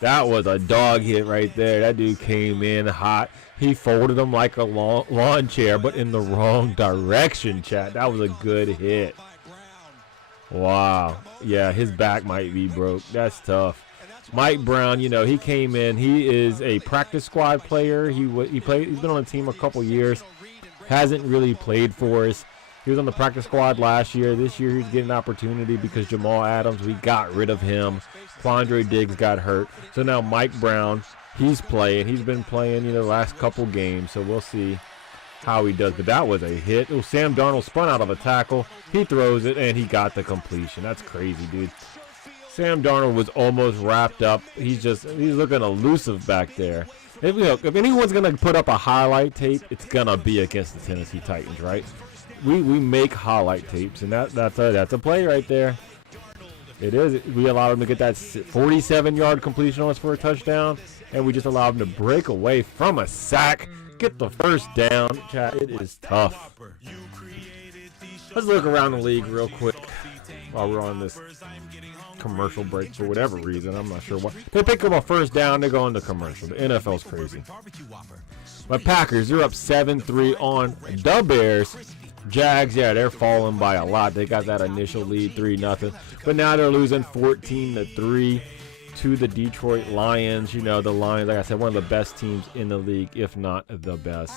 That was a dog hit right there. That dude came in hot. He folded him like a lawn chair, but in the wrong direction, chat. That was a good hit. Wow. Yeah, his back might be broke. That's tough. Mike Brown, you know, he came in. He is a practice squad player. He's been on the team a couple years. Hasn't really played for us. He was on the practice squad last year. This year he's getting an opportunity because Jamal Adams, we got rid of him. Quandre Diggs got hurt. So now Mike Brown, he's playing. He's been playing, you know, the last couple games. So we'll see how he does. But that was a hit. Oh, Sam Darnold spun out of a tackle. He throws it, and he got the completion. That's crazy, dude. Sam Darnold was almost wrapped up. He's looking elusive back there. If anyone's going to put up a highlight tape, it's going to be against the Tennessee Titans, right? We make highlight tapes, and that's a play right there. It is. We allowed him to get that 47-yard completion on us for a touchdown, and we just allowed him to break away from a sack, get the first down. Chat, it is tough. Let's look around the league real quick while we're on this commercial break for whatever reason. I'm not sure why. They pick up a first down, they go into commercial. The NFL's crazy. But Packers, they're up 7-3 on the Bears. Jags, yeah, they're falling by a lot. They got that initial lead, 3-0. But now they're losing 14-3 to the Detroit Lions. You know, the Lions, like I said, one of the best teams in the league, if not the best.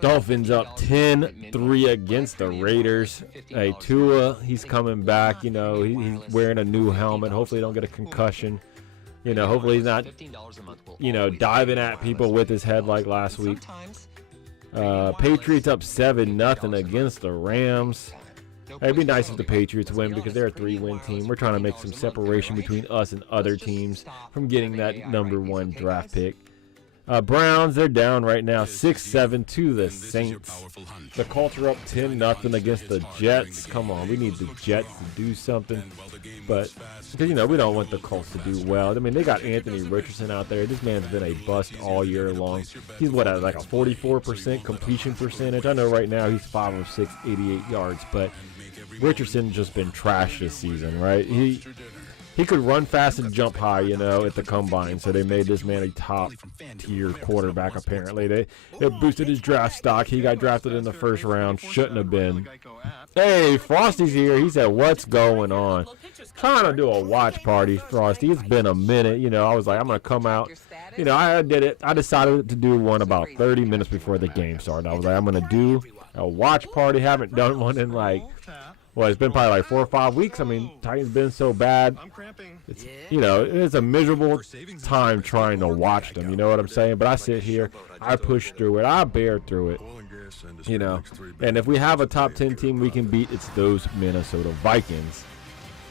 Dolphins up 10-3 against the Raiders. Hey, Tua, he's coming back. You know, he's wearing a new helmet. Hopefully he don't get a concussion. You know, hopefully he's not, you know, diving at people with his head like last week. Patriots up 7-0 against the Rams. It'd be nice if the Patriots win because they're a 3-win team. We're trying to make some separation between us and other teams from getting that #1 draft pick. Browns, they're down right now 6-7 to the Saints. The Colts are up 10-0 against the Jets. Come on, we need the Jets to do something. But, you know, we don't want the Colts to do well. I mean, they got Anthony Richardson out there. This man's been a bust all year long. He's, what, at like a 44% completion percentage? I know right now he's 5 of 6, 88 yards. But Richardson just been trash this season, right? He could run fast and jump high, you know, at the combine. So they made this man a top-tier quarterback, apparently. It boosted his draft stock. He got drafted in the first round. Shouldn't have been. Hey, Frosty's here. He said, what's going on? Trying to do a watch party, Frosty. It's been a minute. You know, I was like, I'm going to come out. You know, I did it. I decided to do one about 30 minutes before the game started. I was like, I'm going to do a watch party. Haven't done one in like... Well, it's been probably like 4 or 5 weeks. I mean, Titans been so bad. It's, you know, it's a miserable time trying to watch them. You know what I'm saying? But I sit here, I push through it, I bear through it. You know, and if we have a top 10 team we can beat, it's those Minnesota Vikings.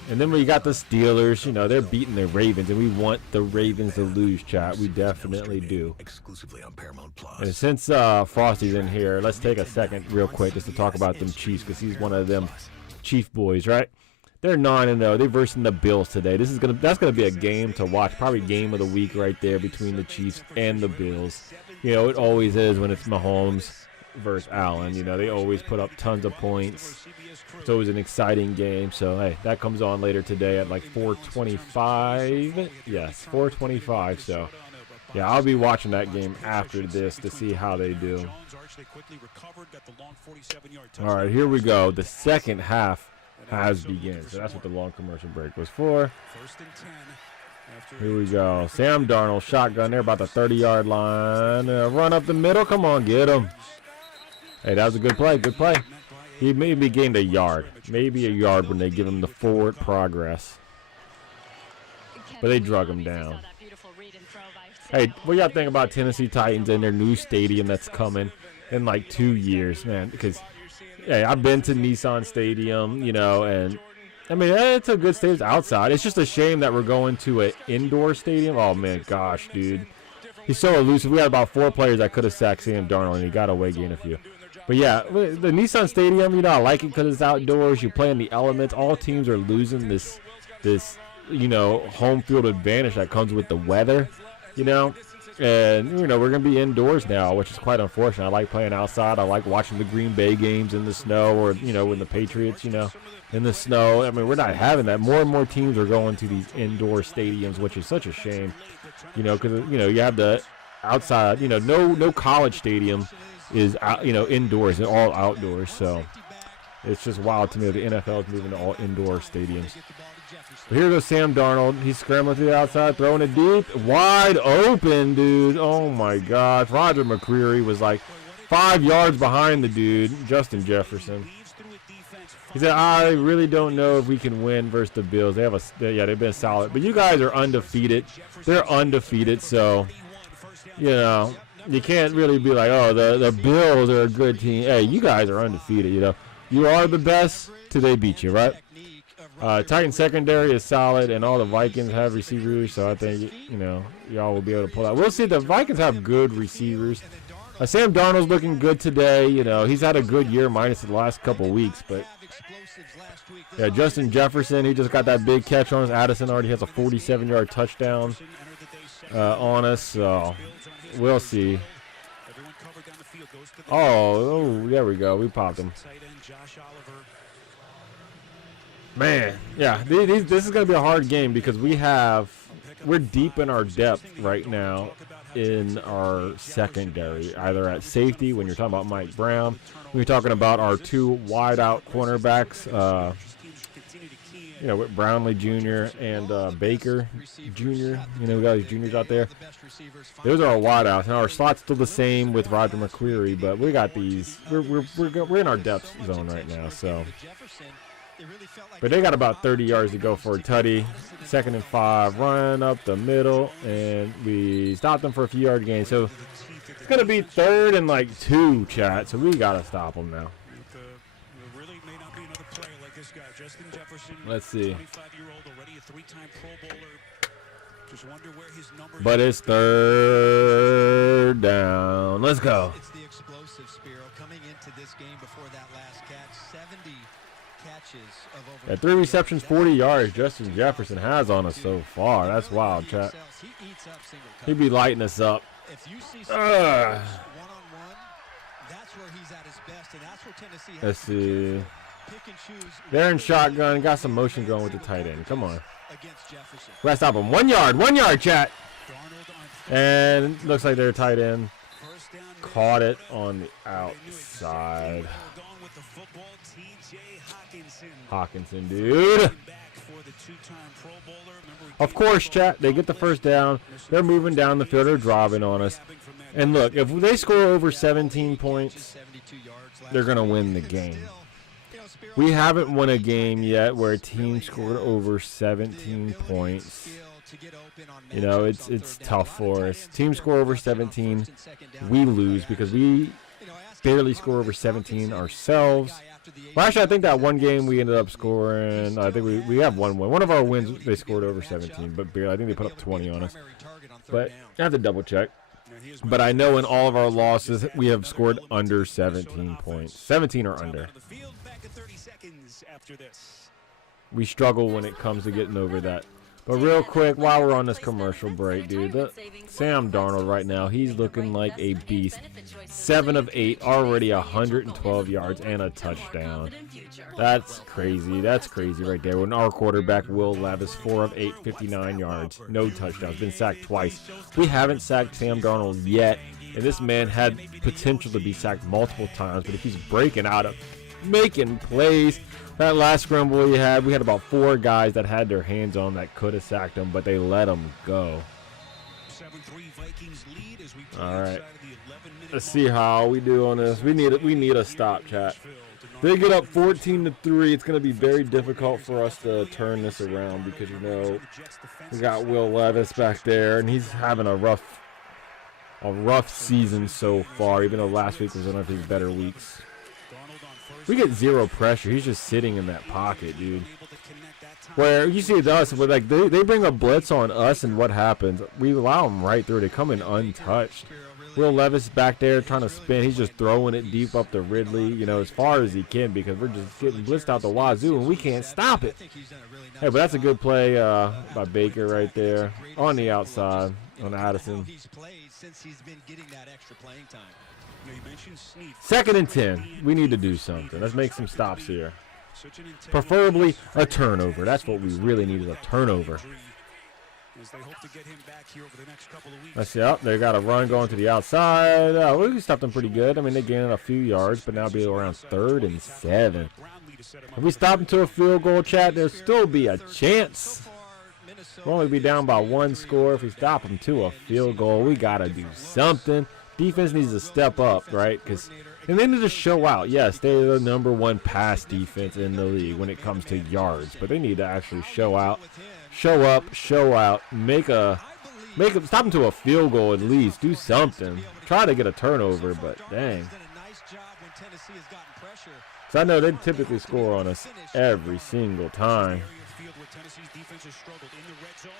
And then we got the Steelers. You know, they're beating the Ravens, and we want the Ravens to lose, chat. We definitely do. And since Frosty's in here, let's take a second real quick just to talk about them Chiefs, because he's one of them Chief boys, right? They're 9-0. They're versing the Bills today. That's gonna be a game to watch. Probably game of the week right there between the Chiefs and the Bills. You know, it always is when it's Mahomes versus Allen. You know, they always put up tons of points. It's always an exciting game. So hey, that comes on later today at like 4:25. Yes, 4:25. So yeah, I'll be watching that game after this to see how they do. All right, here we go. The second half has begun. So that's what the long commercial break was for. Here we go. Sam Darnold, shotgun there about the 30-yard line. Run up the middle. Come on, get him. Hey, that was a good play. Good play. He maybe gained a yard. Maybe a yard when they give him the forward progress. But they drug him down. Hey, what y'all think about Tennessee Titans and their new stadium that's coming in like 2 years, man? Because, hey, I've been to Nissan Stadium, you know, and, I mean, it's a good stadium outside. It's just a shame that we're going to an indoor stadium. Oh, man, gosh, dude. He's so elusive. We had about 4 players that could have sacked Sam Darnold, and he got away getting a few. But, yeah, the Nissan Stadium, you know, I like it because it's outdoors. You play in the elements. All teams are losing this, you know, home field advantage that comes with the weather. You know, and, you know, we're going to be indoors now, which is quite unfortunate. I like playing outside. I like watching the Green Bay games in the snow, or, you know, when the Patriots, you know, in the snow. I mean, we're not having that. More and more teams are going to these indoor stadiums, which is such a shame, you know, because, you know, you have the outside, you know, no college stadium is, you know, indoors and all outdoors. So it's just wild to me that the NFL is moving to all indoor stadiums. But here goes Sam Darnold. He's scrambling to the outside, throwing it deep. Wide open, dude. Oh, my gosh. Roger McCreary was like 5 yards behind the dude, Justin Jefferson. He said, I really don't know if we can win versus the Bills. They've been solid. But you guys are undefeated. They're undefeated, so, you know, you can't really be like, oh, the Bills are a good team. Hey, you guys are undefeated, you know. You are the best till they beat you, right? Titan secondary is solid, and all the Vikings have receivers, so I think, you know, y'all will be able to pull out. We'll see. The Vikings have good receivers. Sam Darnold's looking good today. You know, he's had a good year minus the last couple weeks, but yeah, Justin Jefferson, he just got that big catch on us. Addison already has a 47-yard touchdown on us, so we'll see. Oh, there we go. We popped him. Man, yeah, this is going to be a hard game because we're deep in our depth right now in our secondary, either at safety when you're talking about Mike Brown, when you're talking about our 2 wide-out cornerbacks, you know, with Brownlee Jr. and Baker Jr., you know, we got these juniors out there. Those are our wideouts. Now, our slot's still the same with Roger McCreary, but we got these. We're in our depth zone right now, so. But they got about 30 yards to go for a tutty. 2nd and 5, run up the middle, and we stopped them for a few yard gain. So it's going to be 3rd and like 2, chat. So we got to stop them now. Let's see. But it's third down. Let's go. It's the explosive Spiro coming into this game before that last catch. 70 catches of over. At 3 receptions, 40 yards. Justin Jefferson has on us so far. That's wild, chat. He'd be lighting us up. If you see one-on-one, that's where he's at his best, and that's where Tennessee has. Let's see. They're in shotgun. Got some motion going with the tight end. Come on. Let's stop him. 1 yard. 1 yard, chat. And looks like their tight end caught it on the outside. Hawkinson, dude. Of course, chat. They get the first down. They're moving down the field. They're driving on us. And look, if they score over 17 points, they're going to win the game. We haven't won a game yet where a team scored over 17 points. You know, it's tough for us. Teams score over 17, we lose because we barely score over 17 ourselves. Well, actually, I think that one game we ended up scoring. I think we have one win. One of our wins, they scored over 17, but barely. I think they put up 20 on us. But I have to double check. But I know in all of our losses, we have scored under 17 points. 17 or under. We struggle when it comes to getting over that. But real quick, while we're on this commercial break, dude, Sam Darnold right now, he's looking like a beast. 7 of 8, already 112 yards and a touchdown. That's crazy. That's crazy right there. When our quarterback, Will Levis, 4 of 8, 59 yards, no touchdowns, been sacked twice. We haven't sacked Sam Darnold yet, and this man had potential to be sacked multiple times, but if he's breaking out of making plays. That last scramble we had about 4 guys that had their hands on that could have sacked him, but they let him go. All right, let's see how we do on this. We need a stop, chat. They get up 14-3. It's going to be very difficult for us to turn this around because, you know, we got Will Levis back there, and he's having a rough season so far, even though last week was one of his better weeks. We get 0 pressure. He's just sitting in that pocket, dude. Where you see it to us, but like they bring a blitz on us, and what happens? We allow them right through. They come in untouched. Will Levis back there trying to spin. He's just throwing it deep up to Ridley, you know, as far as he can because we're just getting blitzed out the wazoo, and we can't stop it. Hey, but that's a good play by Baker right there on the outside on Addison. 2nd and 10. We need to do something. Let's make some stops here. Preferably a turnover. That's what we really need, is a turnover. Let's see. Oh, they got a run going to the outside. We stopped them pretty good. I mean, they gained a few yards, but now it'll be around 3rd and 7. If we stop them to a field goal, chat, there'll still be a chance. We'll only be down by 1 score. If we stop them to a field goal, we got to do something. Defense needs to step up, right? And they need to show out. Yes, they're the #1 pass defense in the league when it comes to yards, but they need to actually show out, show up, show out, stop them to a field goal at least. Do something. Try to get a turnover, but dang. So I know they typically score on us every single time.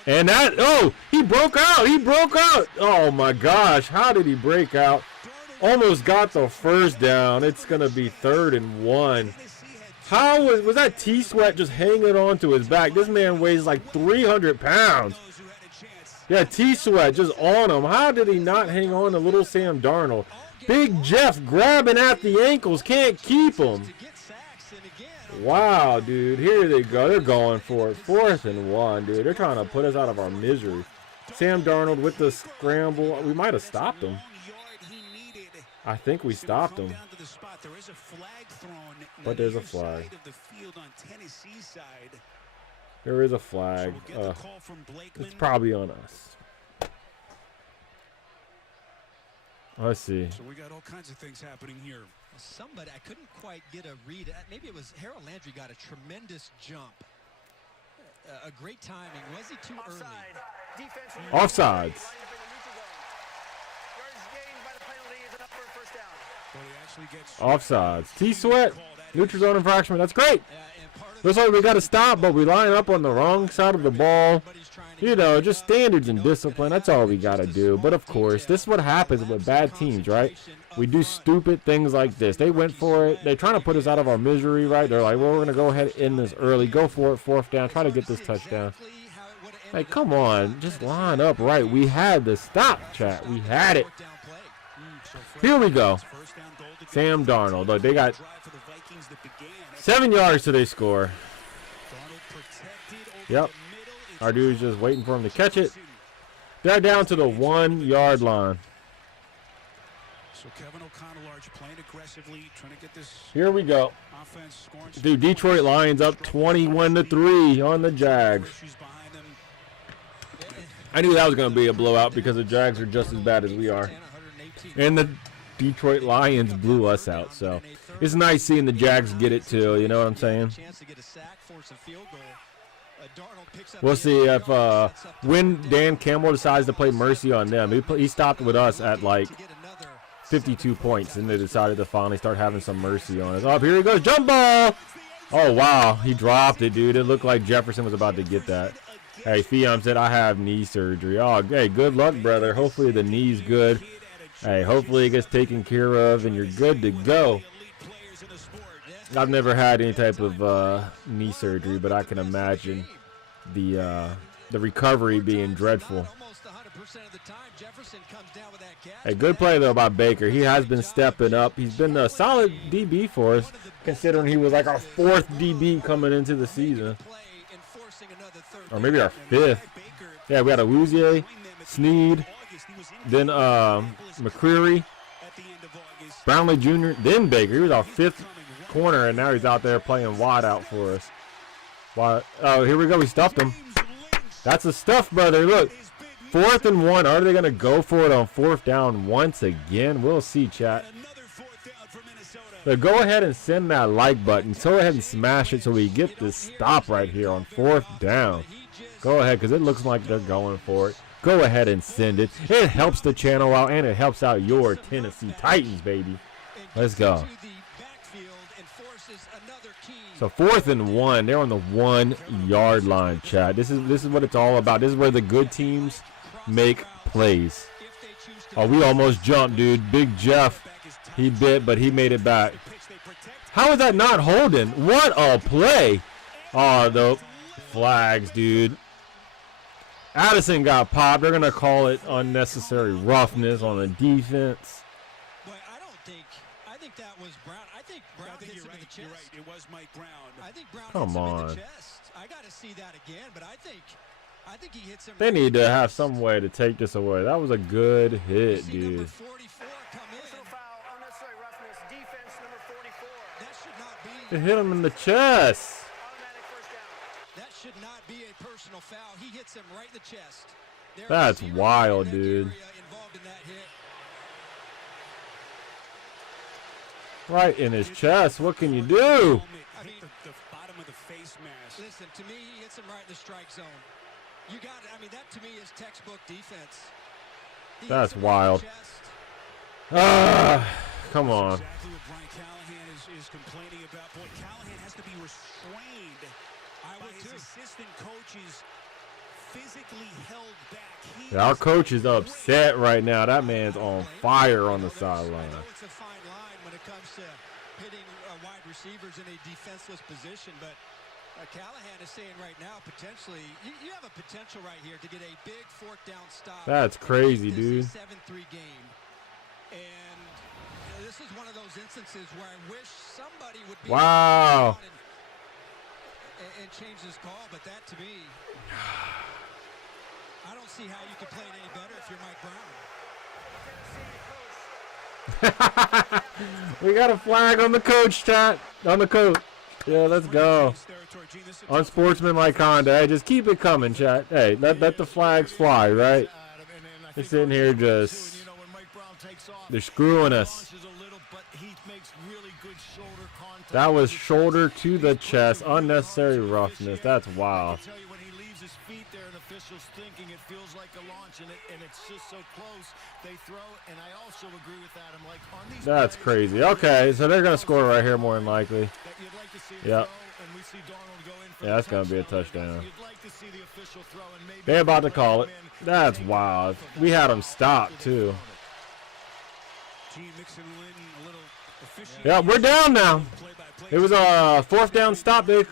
And that, oh, he broke out. He broke out. Oh, my gosh. How did he break out? Almost got the first down. It's going to be 3rd and 1. How was that T-Sweat just hanging on to his back? This man weighs like 300 pounds. Yeah, T-Sweat just on him. How did he not hang on to little Sam Darnold? Big Jeff grabbing at the ankles. Can't keep him. Wow, dude. Here they go. They're going for it. 4th and 1, dude. They're trying to put us out of our misery. Sam Darnold with the scramble. We might have stopped him. I think we stopped him. But there's a flag. There is a flag. It's probably on us. Let's see. So we got all kinds of things happening here. Somebody, I couldn't quite get a read. Maybe it was Harold Landry got a tremendous jump. A great timing. Was he too early? Offsides. Offsides. T-Sweat. Neutral zone infraction. That's great. Looks like we got to stop, but we line up on the wrong side of the ball. You know, just standards and discipline. That's all we got to do. But, of course, this is what happens with bad teams, right? We do stupid things like this. They went for it. They're trying to put us out of our misery, right? They're like, well, we're going to go ahead and end this early. Go for it, 4th down. Try to get this touchdown. Hey, come on. Just line up right. We had the stop, chat. We had it. Here we go. Sam Darnold. Look, they got 7 yards till they score. Yep. Our dude's just waiting for him to catch it. They're down to the 1 yard line. Here we go. Dude, Detroit Lions up 21-3 on the Jags. I knew that was going to be a blowout because the Jags are just as bad as we are. And the Detroit Lions blew us out, so it's nice seeing the Jags get it too, you know what I'm saying? We'll see if when Dan Campbell decides to play mercy on them. He stopped with us at like 52 points, and they decided to finally start having some mercy on us. Oh, here he goes, jump ball! Oh, wow, he dropped it, dude. It looked like Jefferson was about to get that. Hey, Fiam said, I have knee surgery. Oh, hey, good luck, brother. Hopefully the knee's good. Hey, hopefully it gets taken care of, and you're good to go. I've never had any type of knee surgery, but I can imagine the recovery being dreadful. Hey, good play, though, by Baker. He has been stepping up. He's been a solid DB for us, considering he was like our 4th DB coming into the season. Or maybe our 5th. Yeah, we had Awuzie, Snead, then McCreary, Brownlee Jr., then Baker. He was our 5th corner, and now he's out there playing wide out for us. Oh, here we go. We stuffed him. That's a stuff, brother. Look, 4th and 1. Are they going to go for it on 4th down once again? We'll see, chat. So go ahead and send that like button. Go ahead and smash it so we get this stop right here on 4th down. Go ahead, because it looks like they're going for it. Go ahead and send it. It helps the channel out, and it helps out your Tennessee Titans, baby. Let's go. So 4th and 1. They're on the 1 yard line, chat. This is what it's all about. This is where the good teams make plays. Oh, we almost jumped, dude. Big Jeff. He bit, but he made it back. How is that not holding? What a play. Oh, the flags, dude. Addison got popped. They're going to call it unnecessary roughness on the defense. But I think that was Brown. I think Brown hits him in the chest. You're right. It was Mike Brown. I think Brown hits him in the chest. I got to see that again, but I think he hits him. They need to have some way to take this away. That was a good hit, dude. It hit him in the chest. That should not be a personal foul. He hits him right in the chest. That's wild, dude. Right in his chest. What can you do? I think the bottom of the face mask. Listen, to me, he hits him right in the strike zone. You got it. I mean, that to me is textbook defense. That's wild. Come on. Exactly what Brian Callahan is complaining about. Boy, Callahan has to be restrained by his assistant coaches, physically held back. Yeah, our coach is upset right now. That man's on fire on the sideline. It's a fine line when it comes to hitting wide receivers in a defenseless position, but Callahan is saying right now, potentially, you have a potential right here to get a big 4th down stop. That's crazy, dude. This is a 7-3 game, and this is one of those instances where I wish somebody would be wow and change this call, but that to me, I don't see how you can play it any better if you're Mike Brown. We got a flag on the coach, chat. On the coach. Yeah, let's go. Unsportsmanlike conduct. Hey, just keep it coming, chat. Hey, let the flags fly, right? They're sitting here just... They're screwing us. That was shoulder to the chest. Unnecessary roughness. That's wild. officials thinking. It feels like a launch, and it's just so close. They throw, and I also agree with Adam. Like on these That's crazy. Okay, so they're gonna score right here more than likely. Yep. Yeah, that's gonna be a touchdown. They're about to call it. That's wild. We had them stopped too. Yeah, we're down now. It was a 4th down stop. There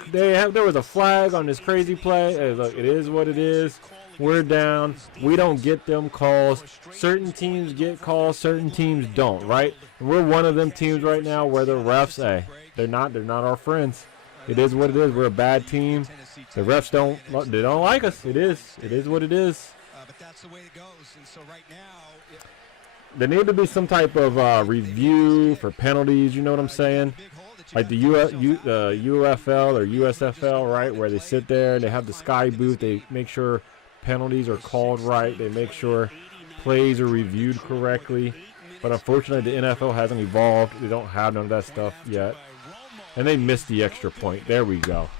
was a flag on this crazy play. Hey, look, it is what it is. We're down. We don't get them calls. Certain teams get calls. Certain teams don't. Right? And we're one of them teams right now where the refs, hey, they're not our friends. It is what it is. We're a bad team. The refs don't like us. It is what it is. But that's the way it goes. And so right now, there need to be some type of review for penalties. You know what I'm saying? Like the UFL or USFL, right, where they sit there and they have the sky booth. They make sure penalties are called right. They make sure plays are reviewed correctly. But unfortunately, the NFL hasn't evolved. They don't have none of that stuff yet. And they missed the extra point. There we go.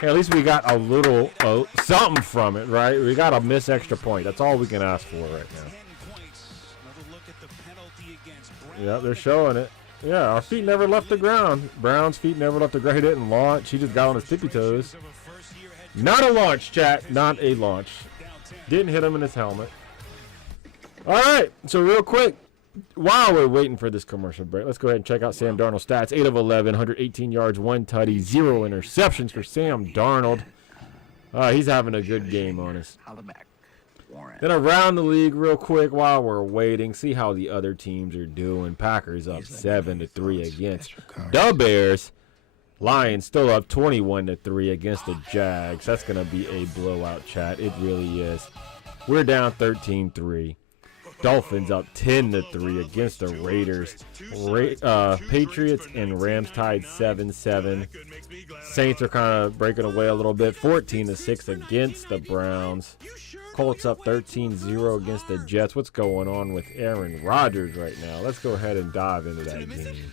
Hey, at least we got a little something from it, right? We got a missed extra point. That's all we can ask for right now. Yeah, they're showing it. Yeah, our feet never left the ground. Brown's feet never left the ground. He didn't launch. He just got on his tippy toes. Not a launch, chat. Not a launch. Didn't hit him in his helmet. All right, so real quick, while we're waiting for this commercial break, let's go ahead and check out Sam Darnold's stats. 8 of 11, 118 yards, 1 tutty, 0 interceptions for Sam Darnold. He's having a good game on us. Then around the league real quick while we're waiting, see how the other teams are doing. Packers up 7-3 against the Bears. Lions still up 21-3 against the Jags. That's going to be a blowout, chat. It really is. We're down 13-3. Dolphins up 10-3 against the Raiders. Patriots and Rams tied 7-7. Saints are kind of breaking away a little bit. 14-6 against the Browns. Colts up 13-0 against the Jets. What's going on with Aaron Rodgers right now? Let's go ahead and dive into that game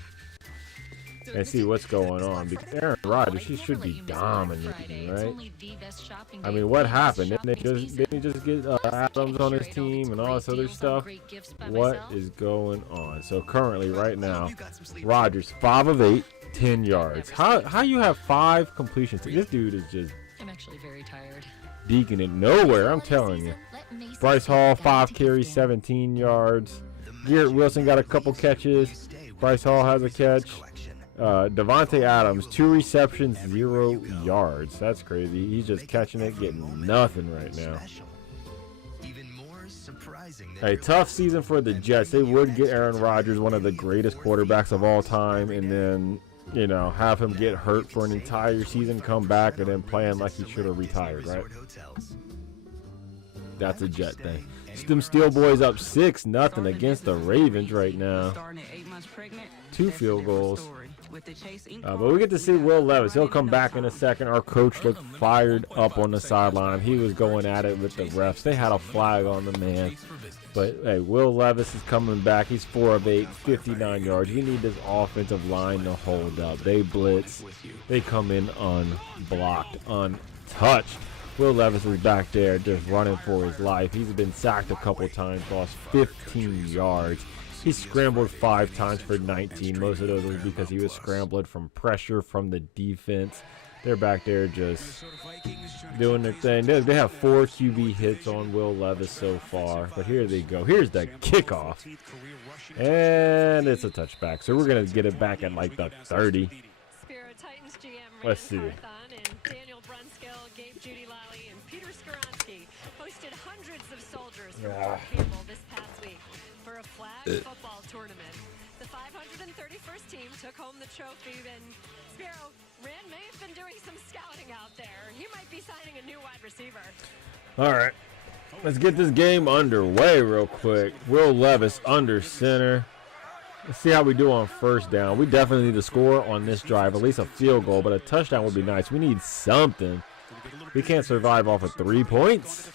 and see what's going on. Because Aaron Rodgers, he should be dominating, right? I mean, what happened? Didn't he just get Adams on his team and all this other stuff? What is going on? So currently, right now, Rodgers 5 of 8, 10 yards. How you have 5 completions? This dude is just. I'm actually very tired. Deacon it nowhere, I'm telling you. Bryce Hall, 5 carries, 17 yards. Garrett Wilson got a couple catches. Bryce Hall has a catch. Devontae Adams, 2 receptions, 0 yards. That's crazy. He's just catching it, getting nothing right now. A tough season for the Jets. They would get Aaron Rodgers, one of the greatest quarterbacks of all time, and then, you know, have him get hurt for an entire season, come back, and then playing like he should have retired, right? That's a Jet thing. Them Steel Boys up 6-0 against the Ravens right now. 2 field goals. But we get to see Will Levis. He'll come back in a second. Our coach looked fired up on the sideline. He was going at it with the refs. They had a flag on the man. But, hey, Will Levis is coming back. He's 4 of 8, 59 yards. We need this offensive line to hold up. They blitz. They come in unblocked, untouched. Will Levis is back there just running for his life. He's been sacked a couple times, lost 15 yards. He scrambled 5 times for 19. Most of those was because he was scrambling from pressure from the defense. They're back there just doing their thing. They have 4 QB hits on Will Levis so far. But here they go. Here's the kickoff. And it's a touchback. So we're going to get it back at like the 30. Let's see. Football tournament. The 531st team took home the trophy, and Spiro, Rand may have been doing some scouting out there. He might be signing a new wide receiver. All right, let's get this game underway real quick. Will Levis under center. Let's see how we do on first down. We definitely need to score on this drive, at least a field goal, but a touchdown would be nice. We need something. We can't survive off of 3 points.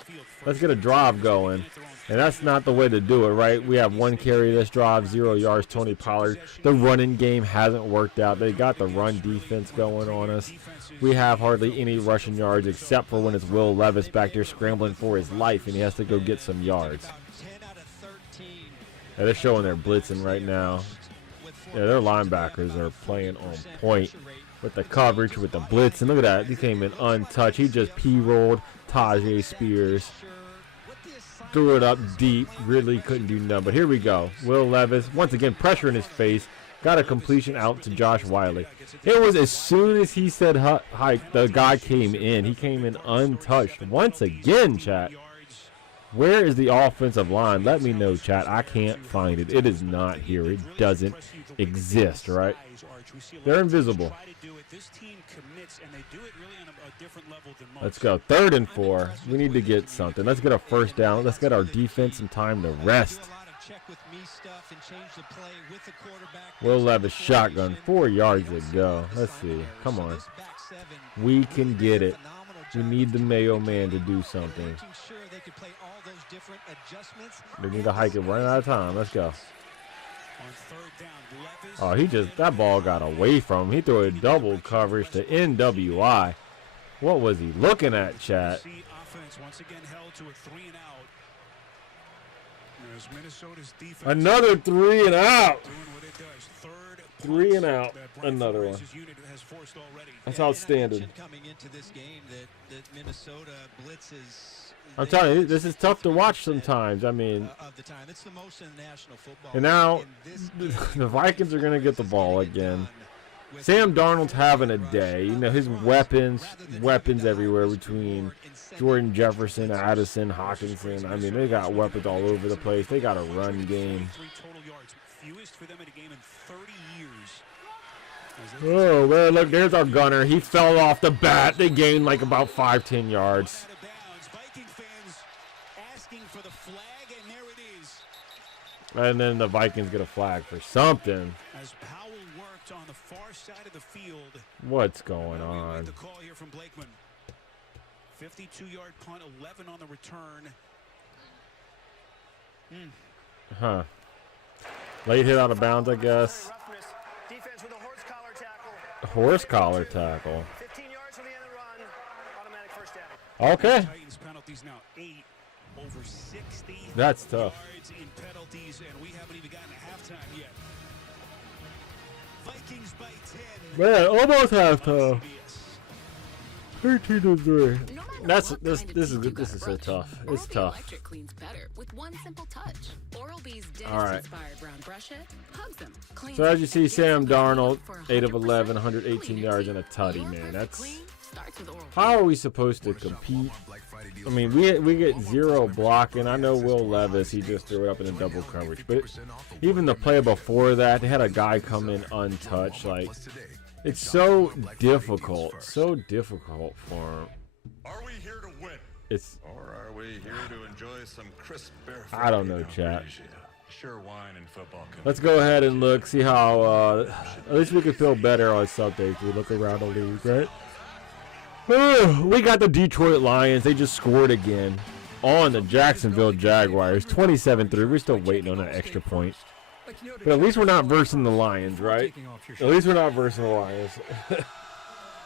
Let's get a drive going. And that's not the way to do it, right? We have 1 carry this drive, 0 yards, Tony Pollard. The running game hasn't worked out. They got the run defense going on us. We have hardly any rushing yards except for when it's Will Levis back there scrambling for his life, and he has to go get some yards. Yeah, they're showing their blitzing right now. Yeah, their linebackers are playing on point with the coverage, with the blitz. And look at that. He came in untouched. He just P-rolled Tajay Spears. Threw it up deep. Really couldn't do nothing. But here we go. Will Levis, once again, pressure in his face. Got a completion out to Josh Wiley. It was as soon as he said hike, the guy came in. He came in untouched. Once again, chat. Where is the offensive line? Let me know, chat. I can't find it. It is not here. It doesn't exist, right? They're invisible. Let's go. 3rd and 4. We need to get something. Let's get a first down. Let's get our defense some time to rest. Will Levis shotgun. 4 yards to go. Let's see. Come on. We can get it. We need the Mayo man to do something. They need to hike it right out of time. Let's go. Oh, that ball got away from him. He threw a double coverage to NWI. What was he looking at, chat? Another 3 and out. 3 and out. Another one. That's outstanding. I'm telling you, this is tough to watch sometimes. I mean, and now the Vikings are going to get the ball again. Sam Darnold's having a day. You know, his weapons everywhere between Jordan Jefferson, Addison, Hawkinson. I mean, they got weapons all over the place. They got a run game. Oh, man, look, there's our gunner. He fell off the bat. They gained like about 5-10 yards. And then the Vikings get a flag for something. As Powell worked on the far side of the field. What's going on? The call here from Blakeman. 52-yard punt, 11 on the return. Huh. Late hit out of bounds, I guess. Defense with a horse collar tackle. Horse collar tackle. 15 yards from the end of the run. Automatic first down. Okay. Titans penalties now 8 over 60. That's tough. Yards in penalties, and we haven't even gotten to halftime yet. Vikings by 10. Man, almost halftime. 13-3. This is so tough. It's tough. Electric cleans better with one simple touch. Oral-B's All right. inspired brown brush it, hugs them, cleans So as you see, Sam Darnold, for 8 of 100% 11, 118 cleaner yards and a teeth. tutty, Your man. perfect That's clean starts with Oral-B. how are we supposed to compete? I mean, we get 0 blocking. I know Will Levis, he just threw it up in a double coverage. But even the play before that, they had a guy come in untouched. Like, it's so difficult for him. Are we here to win? Or are we here to enjoy some crisp beer? I don't know, chat. Sure, wine and football. Let's go ahead and look, see how, at least we can feel better on Sundays. We look around the league, right? We got the Detroit Lions. They just scored again on the Jacksonville Jaguars. 27-3. We're still waiting on that extra point. But at least we're not versing the Lions, right? At least we're not versing the Lions. If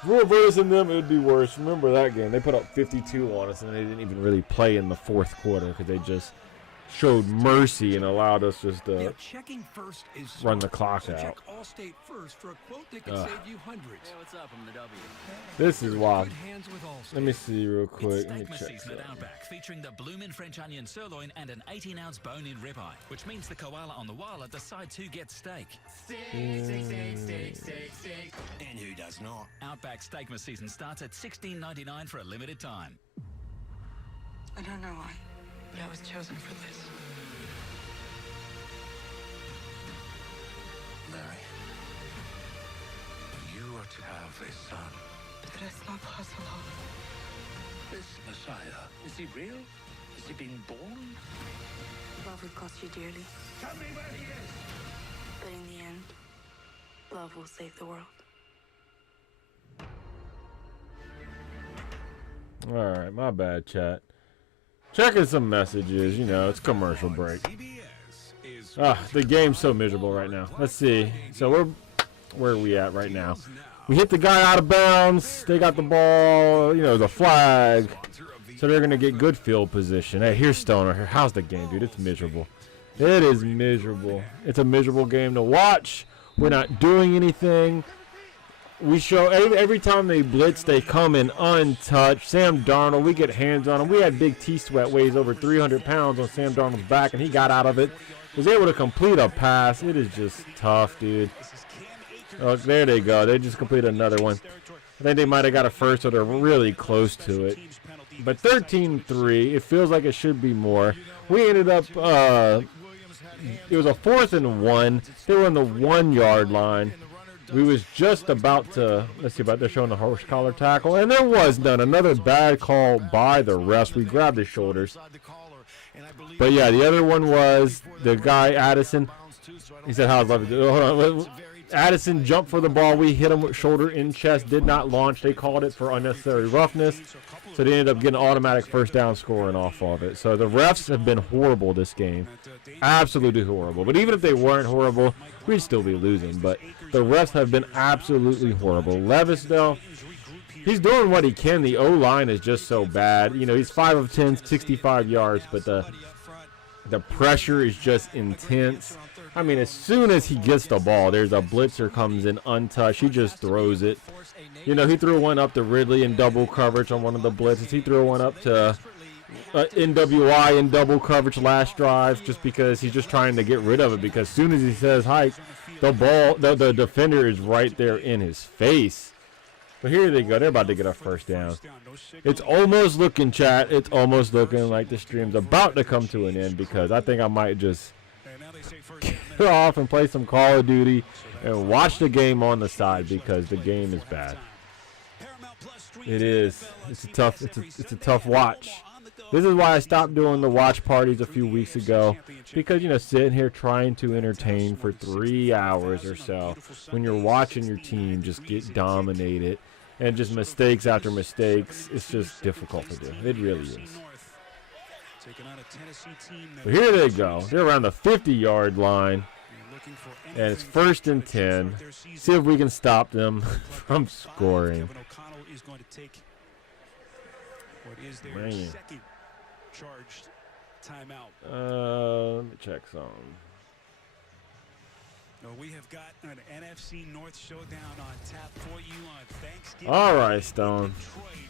we were versing them, it would be worse. Remember that game. They put up 52 on us, and they didn't even really play in the fourth quarter because they just showed mercy and allowed us just to run the clock out. Check Allstate first for a quote that could save you hundreds. Hey, what's up? I'm the W. This is wild. Good hands with Allstate. Let me see real quick. Let me Steak check season at something. Outback, featuring the bloomin' French onion sirloin and an 18-ounce bone-in ribeye, which means the koala on the wall decide to get steak. And who does not? Outback Steakmas season starts at $16.99 for a limited time. I don't know why, but I was chosen for this. Mary, you are to have a son. But that's not possible. This Messiah, is he real? Is he being born? Love will cost you dearly. Tell me where he is. But in the end, love will save the world. All right, my bad, chat. Checking some messages. You know, it's commercial break. The game's so miserable right now. Let's see. So where are we at right now? We hit the guy out of bounds. They got the ball. You know, the flag. So they're going to get good field position. Hey, here's Stoner. Here, how's the game, dude? It's miserable. It is miserable. It's a miserable game to watch. We're not doing anything. We show every time they blitz, they come in untouched. Sam Darnold, we get hands on him. We had Big T-Sweat, weighs over 300 pounds on Sam Darnold's back, and he got out of it. Was able to complete a pass. It is just tough, dude. Oh, there they go. They just completed another one. I think they might have got a first, or they're really close to it. But 13-3, it feels like it should be more. We ended up, it was a 4th and 1. They were on the 1-yard line. We was just about to, let's see about they're showing the horse collar tackle, and there was none. Another bad call by the refs. We grabbed his shoulders. But yeah, the other one was the guy, Addison. He said, how's love? Hold on. Addison jumped for the ball. We hit him with shoulder in chest. Did not launch. They called it for unnecessary roughness. So they ended up getting automatic first down scoring off of it. So the refs have been horrible this game. Absolutely horrible. But even if they weren't horrible, we'd still be losing. But the refs have been absolutely horrible. Levis, though, he's doing what he can. The O-line is just so bad. You know, he's 5 of 10, 65 yards. But the pressure is just intense. I mean, as soon as he gets the ball, there's a blitzer comes in untouched. He just throws it. You know, he threw one up to Ridley in double coverage on one of the blitzes. He threw one up to NWI in double coverage last drive just because he's just trying to get rid of it. Because as soon as he says hike, the defender is right there in his face. But here they go. They're about to get a first down. It's almost looking, chat. It's almost looking like the stream's about to come to an end because I think I might just get off and play some Call of Duty and watch the game on the side because the game is bad. It is. It's a tough watch. This is why I stopped doing the watch parties a few weeks ago because, you know, sitting here trying to entertain for 3 hours or so when you're watching your team just get dominated and just mistakes after mistakes, it's just difficult to do. It really is. But here they go. They're around the 50-yard line, and it's 1st and 10. See if we can stop them from scoring. Man. Let me check something. We have got an NFC North showdown on tap for you on Thanksgiving. All right, Stone.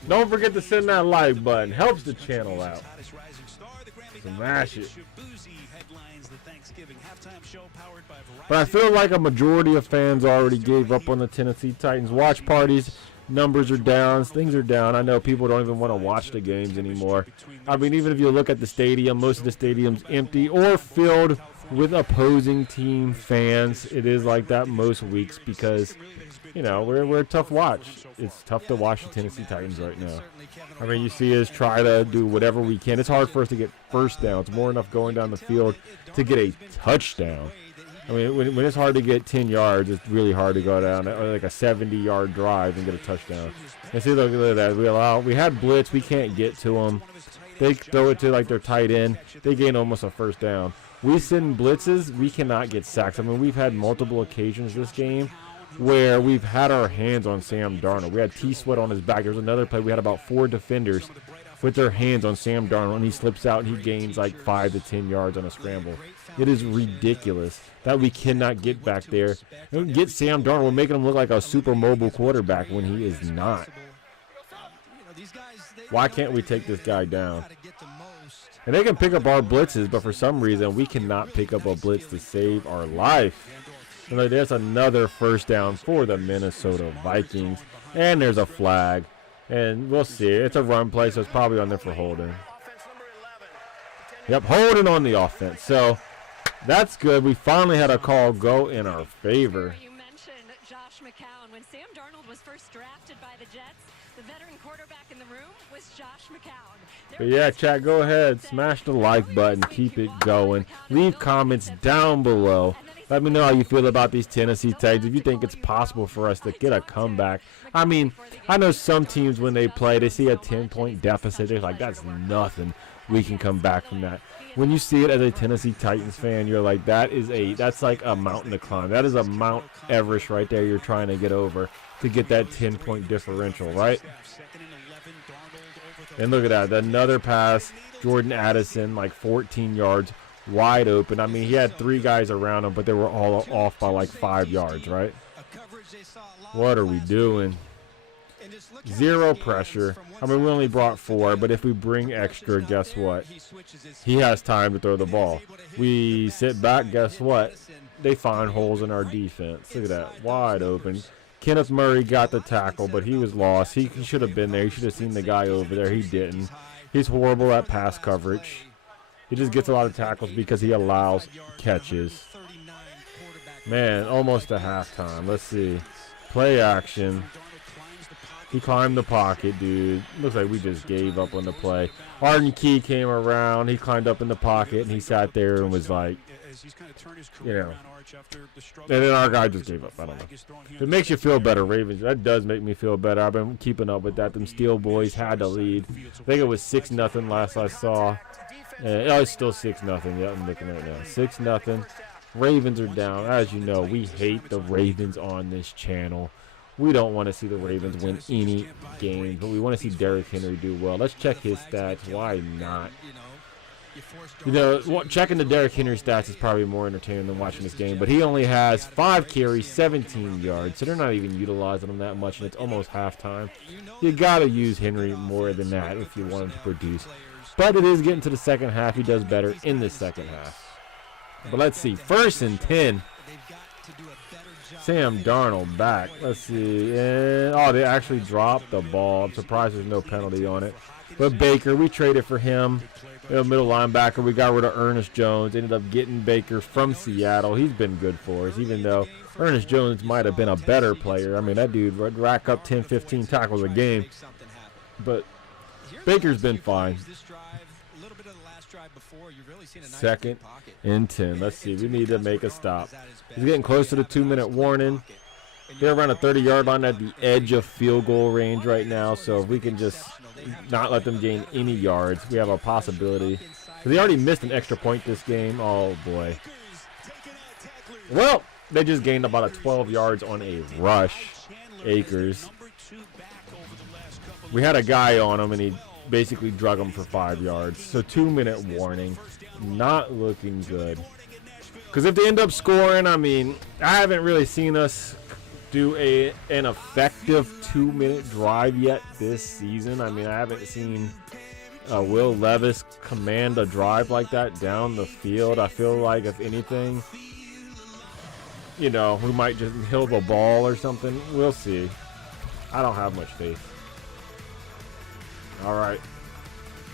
Don't forget to send that like button. Helps the channel out. Smash it. But I feel like a majority of fans already gave up on the Tennessee Titans. Watch parties, numbers are down, things are down. I know people don't even want to watch the games anymore. I mean, even if you look at the stadium, most of the stadium's empty or filled with opposing team fans. It is like that most weeks because, you know, we're a tough watch. It's tough to watch the Tennessee Titans right now. I mean, you see us try to do whatever we can. It's hard for us to get first downs. More enough going down the field to get a touchdown. I mean, when it's hard to get 10 yards, it's really hard to go down like a 70-yard drive and get a touchdown. And see, look at that. We had blitz. We can't get to them. They throw it to like their tight end. They gain almost a first down. We send blitzes. We cannot get sacks. I mean, we've had multiple occasions this game where we've had our hands on Sam Darnold. We had T-Sweat on his back. There was another play. We had about 4 defenders with their hands on Sam Darnold, and he slips out and he gains like 5 to 10 yards on a scramble. It is ridiculous that we cannot get back there. Get Sam Darnold. We're making him look like a super mobile quarterback when he is not. Why can't we take this guy down? And they can pick up our blitzes, but for some reason we cannot pick up a blitz to save our life. And there's another first down for the Minnesota Vikings. And there's a flag. And we'll see. It's a run play, so it's probably on there for holding. Yep, holding on the offense. So that's good. We finally had a call go in our favor. You mentioned Josh McCown. When Sam Darnold was first drafted by the Jets, the veteran quarterback in the room was Josh McCown. But yeah, chat, go ahead. Smash the like button. Keep it going. Leave comments down below. Let me know how you feel about these Tennessee Titans. If you think it's possible for us to get a comeback. I mean, I know some teams when they play, they see a 10-point deficit. They're like, that's nothing. we can come back from that. When you see it as a Tennessee Titans fan, you're like, that's like a mountain to climb. That is a Mount Everest right there you're trying to get over to get that 10-point differential, right? And look at that. Another pass. Jordan Addison, like 14 yards, wide open. I mean, he had 3 guys around him, but they were all off by like 5 yards, right? What are we doing? 0 pressure. I mean, we only brought 4, but if we bring extra, guess what? He has time to throw the ball. We sit back, guess what? They find holes in our defense. Look at that, wide open. Kenneth Murray got the tackle, but he was lost. He should have been there. He should have seen the guy over there. He didn't. He's horrible at pass coverage. He just gets a lot of tackles because he allows catches. Man, almost to halftime. Let's see. Play action. He climbed the pocket, dude. Looks like we just gave up on the play. Arden Key came around. He climbed up in the pocket, and he sat there and was like, you know. And then our guy just gave up. I don't know. If it makes you feel better, Ravens, that does make me feel better. I've been keeping up with that. Them Steel Boys had to lead. I think it was 6-0 last I saw. Oh, it's still 6-0. Yeah, I'm looking right now. 6-0. Ravens are down. As you know, we hate the Ravens on this channel. We don't want to see the Ravens win any games, but we want to see Derrick Henry do well. Let's check his stats. Why not? You know, checking the Derrick Henry stats is probably more entertaining than watching this game, but he only has 5 carries, 17 yards, so they're not even utilizing him that much, and it's almost halftime. You got to use Henry more than that if you want him to produce. But it is getting to the second half. He does better in the second half. But let's see. 1st and 10. Sam Darnold back. Let's see. And, oh, they actually dropped the ball. I'm surprised there's no penalty on it. But Baker, we traded for him. Middle linebacker. We got rid of Ernest Jones. Ended up getting Baker from Seattle. He's been good for us, even though Ernest Jones might have been a better player. I mean, that dude would rack up 10, 15 tackles a game. But Baker's been fine. 2nd and 10. Let's see. We need to make a stop. He's getting close to the 2-minute warning. They're around a 30-yard line at the edge of field goal range right now. So if we can just not let them gain any yards, we have a possibility. They already missed an extra point this game. Oh, boy. Well, they just gained about 12 yards on a rush. Akers. We had a guy on him, and he basically drug him for 5 yards. So 2-minute warning. Not looking good. Because if they end up scoring, I mean, I haven't really seen us do an effective 2-minute drive yet this season. I mean, I haven't seen Will Levis command a drive like that down the field. I feel like, if anything, you know, we might just hill the ball or something. We'll see. I don't have much faith. All right.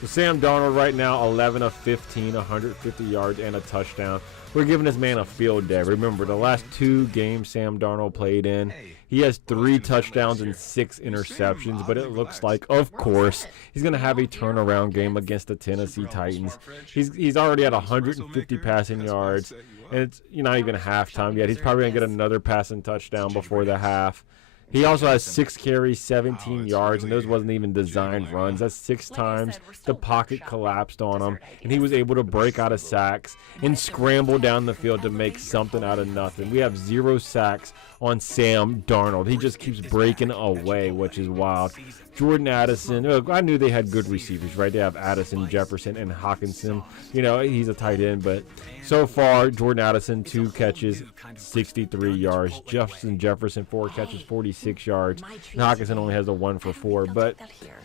So Sam Darnold right now, 11 of 15, 150 yards and a touchdown. We're giving this man a field day. Remember, the last 2 games Sam Darnold played in, he has 3 touchdowns and 6 interceptions, but it looks like, of course, he's going to have a turnaround game against the Tennessee Titans. He's already at 150 passing yards, and it's not even halftime yet. He's probably going to get another passing touchdown before the half. He also has 6 carries, 17 yards, and those wasn't even designed runs. That's 6 times the pocket collapsed on him, and he was able to break out of sacks and scramble down the field to make something out of nothing. We have 0 sacks on Sam Darnold. He just keeps breaking away, which is wild. Jordan Addison, I knew they had good receivers, right? They have Addison, Jefferson, and Hawkinson. You know, he's a tight end, but so far, Jordan Addison, 2 catches, 63 yards. Justin Jefferson, 4 catches, 46 yards. And Hawkinson only has a 1 for 4, but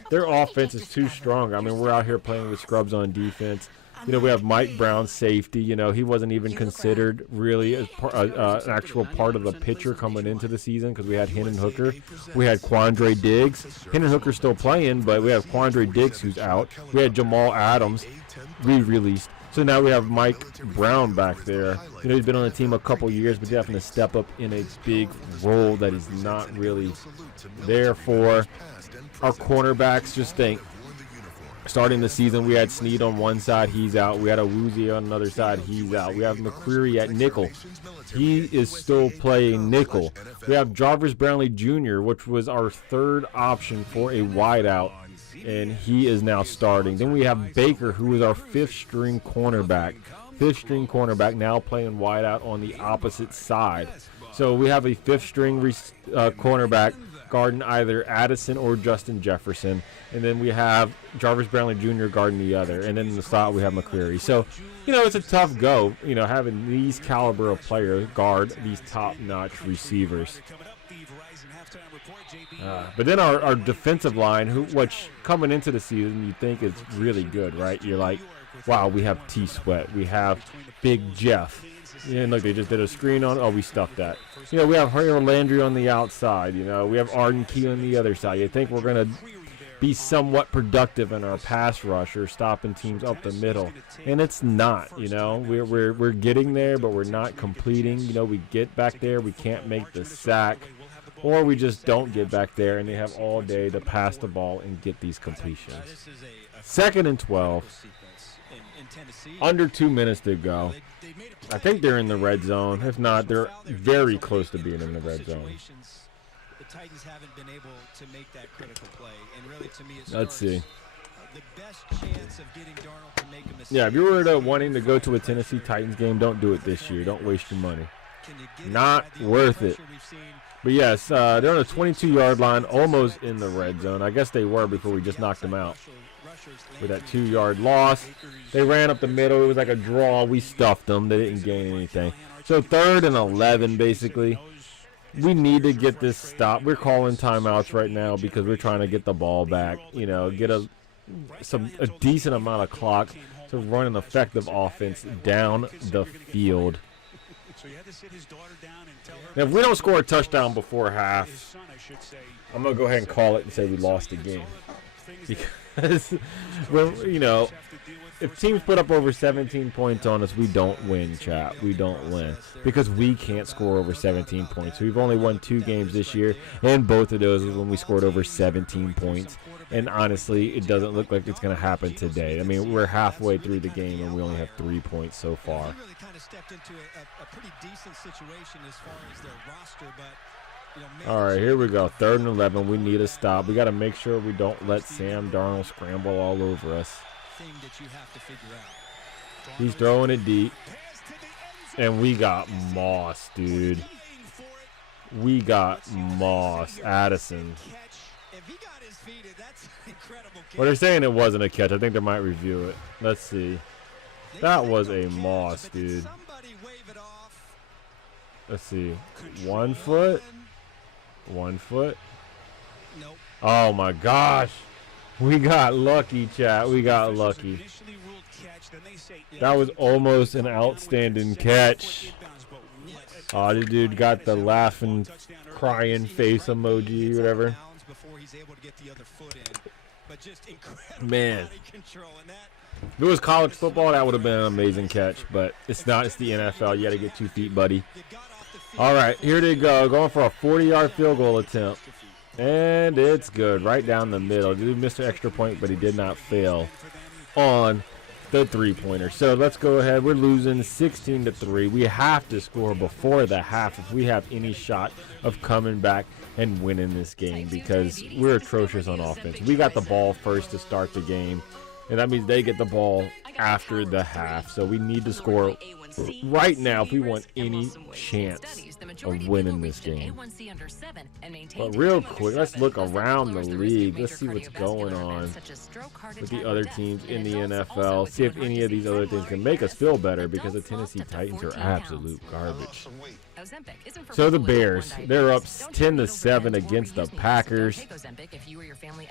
their offense is too strong. I mean, we're out here playing with scrubs on defense. You know, we have Mike Brown, safety. You know, he wasn't even considered really as an actual part of the picture coming into the season because we had Hendon Hooker. We had Quandre Diggs. Hendon Hooker's still playing, but we have Quandre Diggs who's out. We had Jamal Adams re-released. So now we have Mike Brown back there. You know, he's been on the team a couple years, but definitely step up in a big role that he's not really there for. Our cornerbacks, just think. Starting the season, we had Snead on one side, he's out. We had Awuzie on another side, he's out. We have McCreary at nickel. He is still playing nickel. We have Jarvis Brownlee Jr., which was our 3rd option for a wideout. and he is now starting. Then we have Baker, who is our fifth-string cornerback. Fifth-string cornerback now playing wide out on the opposite side. So we have a fifth-string cornerback guarding either Addison or Justin Jefferson. And then we have Jarvis Brownlee Jr. guarding the other. And then in the slot we have McCreary. So, it's a tough go, having these caliber of players guard these top-notch receivers. But then our defensive line, which coming into the season you think is really good, right? You're like, wow, we have T-Sweat. We have Big Jeff. And look, they just did a screen on. Oh, we stuffed that. We have Harold Landry on the outside. We have Arden Key on the other side. You think we're going to be somewhat productive in our pass rush or stopping teams up the middle, and it's not. We're getting there, but we're not completing. We get back there, we can't make the sack, or we just don't get back there, and they have all day to pass the ball and get these completions. 2nd and 12. Under 2 minutes to go. I think they're in the red zone. If not, they're very close to being in the red zone. The Titans haven't been able to make that critical play, and really, to me, let's see. The best chance of getting Darnold to make a mistake. Yeah, if you were wanting to go to a Tennessee Titans game, don't do it this year. Don't waste your money. Not worth it. But yes, they're on the 22-yard line, almost in the red zone. I guess they were before we just knocked them out with that 2-yard loss. They ran up the middle. It was like a draw. We stuffed them. They didn't gain anything. So 3rd and 11, basically. We need to get this stopped. We're calling timeouts right now because we're trying to get the ball back. Get a decent amount of clock to run an effective offense down the field. Now, if we don't score a touchdown before half, I'm going to go ahead and call it and say we lost the game. Because, if teams put up over 17 points on us, we don't win, chat. We don't win. Because we can't score over 17 points. We've only won 2 games this year, and both of those was when we scored over 17 points. And honestly, it doesn't look like it's going to happen today. I mean, we're halfway through the game, and we only have 3 points so far. They really kind of stepped into a pretty decent situation as far as their roster, but all right, here we go. 3rd and 11. We need a stop. We got to make sure we don't let Sam Darnold scramble all over us. He's throwing it deep. And we got Moss, dude. We got Moss. Addison. Well, they're saying it wasn't a catch. I think they might review it. Let's see. That was a Moss, dude. Let's see. 1 foot. 1 foot. Oh, my gosh. We got lucky, chat. We got lucky. That was almost an outstanding catch. Oh, the dude got the laughing, crying face emoji, whatever. Man. If it was college football, that would have been an amazing catch. But it's not. It's the NFL. You got to get 2 feet, buddy. All right, here they go. Going for a 40-yard field goal attempt. And it's good. Right down the middle. Dude missed an extra point, but he did not fail on the 3-pointer. So let's go ahead. We're losing 16-3. We have to score before the half if we have any shot of coming back and winning this game because we're atrocious on offense. We got the ball first to start the game, and that means they get the ball after the half. So we need to score right now if we want any chance of winning this game. But real quick, let's look around the league. Let's see what's going on with the other teams in the NFL. See if any of these other things can make us feel better because the Tennessee Titans are absolute garbage. So the Bears, they're up 10-7 against the Packers.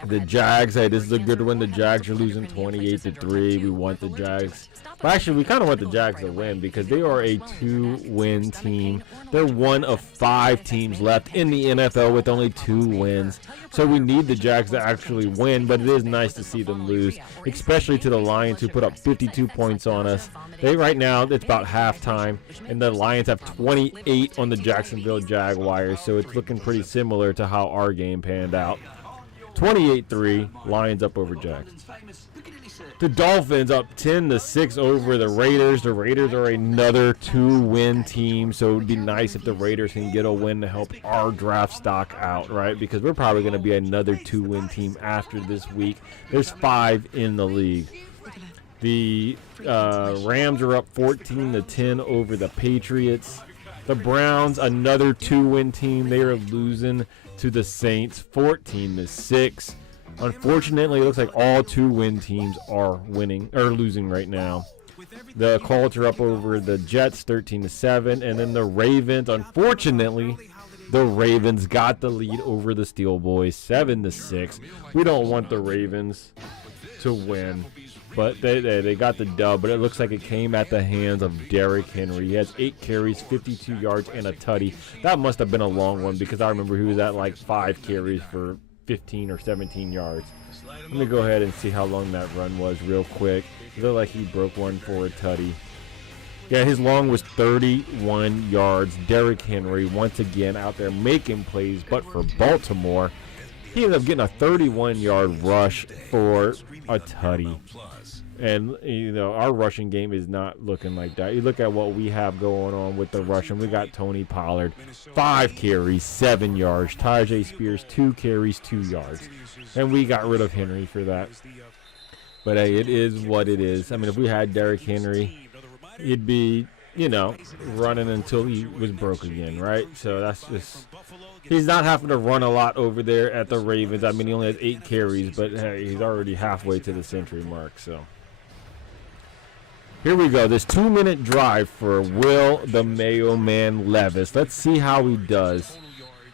The Jags, hey, this is a good one. The Jags are losing 28-3. We want the Jags. Well, actually, we kind of want the Jags to win because they are a 2-win team. They're one of 5 teams left in the NFL with only 2 wins. So we need the Jags to actually win, but it is nice to see them lose, especially to the Lions who put up 52 points on us. Right now, it's about halftime, and the Lions have 28 on the Jacksonville Jaguars, so it's looking pretty similar to how our game panned out. 28-3, Lions up over Jags. The Dolphins up 10-6 over the Raiders. The Raiders are another 2-win team, so it would be nice if the Raiders can get a win to help our draft stock out, right? Because we're probably going to be another 2-win team after this week. There's 5 in the league. The Rams are up 14-10 over the Patriots. The Browns, another 2-win team. They are losing to the Saints 14-6. Unfortunately, it looks like all 2-win teams are winning or losing right now. The Colts are up over the Jets 13-7, and then the Ravens, unfortunately, the Ravens got the lead over the Steel Boys 7-6. We don't want the Ravens to win, but they got the dub, but it looks like it came at the hands of Derrick Henry. He has 8 carries, 52 yards, and a tutty. That must have been a long one because I remember he was at like 5 carries for 15 or 17 yards. Let me go ahead and see how long that run was real quick. It looked like he broke one for a tutty. Yeah, his long was 31 yards. Derrick Henry once again out there making plays, but for Baltimore, he ended up getting a 31-yard rush for a tutty. And, you know, our rushing game is not looking like that. You look at what we have going on with the rushing. We got Tony Pollard, 5 carries, 7 yards. Tajay Spears, 2 carries, 2 yards. And we got rid of Henry for that. But, hey, it is what it is. I mean, if we had Derrick Henry, he'd be, you know, running until he was broke again, right? So that's just... He's not having to run a lot over there at the Ravens. I mean, he only has 8 carries, but, hey, he's already halfway to the century mark, so... Here we go. This 2-minute drive for Will the Mayo Man Levis. Let's see how he does.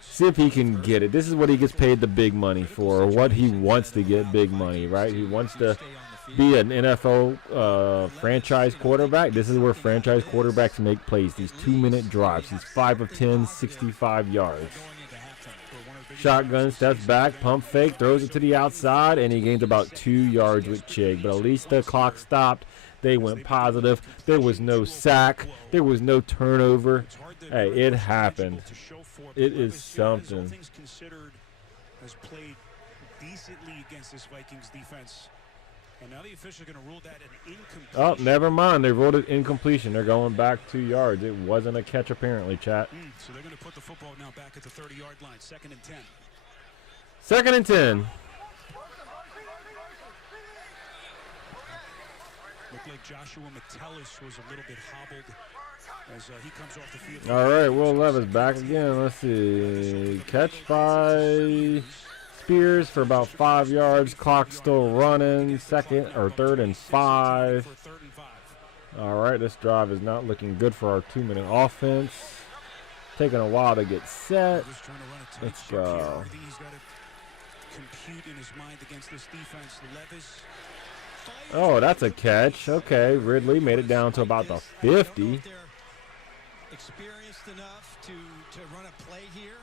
See if he can get it. This is what he gets paid the big money for, or what he wants to get big money, right? He wants to be an NFL franchise quarterback. This is where franchise quarterbacks make plays, these 2-minute drives. He's 5 of 10, 65 yards. Shotgun, steps back, pump fake, throws it to the outside, and he gains about 2 yards with Chig. But at least the clock stopped. They went positive. There was no sack. There was no turnover. Hey, it happened. It is something. Has played decently against this Vikings defense. And now the official going to rule that an incompletion. Oh, never mind. They ruled it incompletion. They're going back 2 yards. It wasn't a catch, apparently, chat. So they're going to put the football now back at the 30-yard line. 2nd and 10. 2nd and 10. Looked like Joshua Metellus was a little bit hobbled as he comes off the field. All right, Will Levis back again. Let's see. Catch by Spears for about 5 yards. Clock still running. 3rd and 5. All right, this drive is not looking good for our 2-minute offense. Taking a while to get set. Let's go. He's got to compute in his mind against this defense. Levis. Oh, that's a catch. Okay, Ridley made it down to about the 50. Experienced enough to run a play here,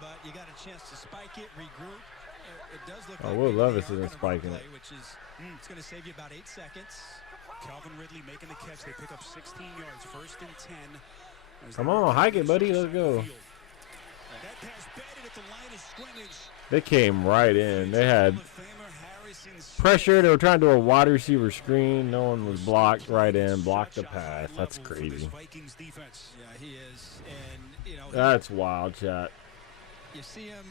but you got a chance to spike it, regroup. It does look like Will Levis isn't spiking it. Which is it's going to save you about 8 seconds. Calvin Ridley making the catch. They pick up 16 yards. 1st and 10. Come on, hike it, buddy. Let's go. That pass batted at the line of scrimmage. They came right in. They had pressure. They were trying to do a wide receiver screen. No one was blocked. Right in. Blocked the pass. That's crazy. Yeah, he is. And, you know, that's wild, chat. You see him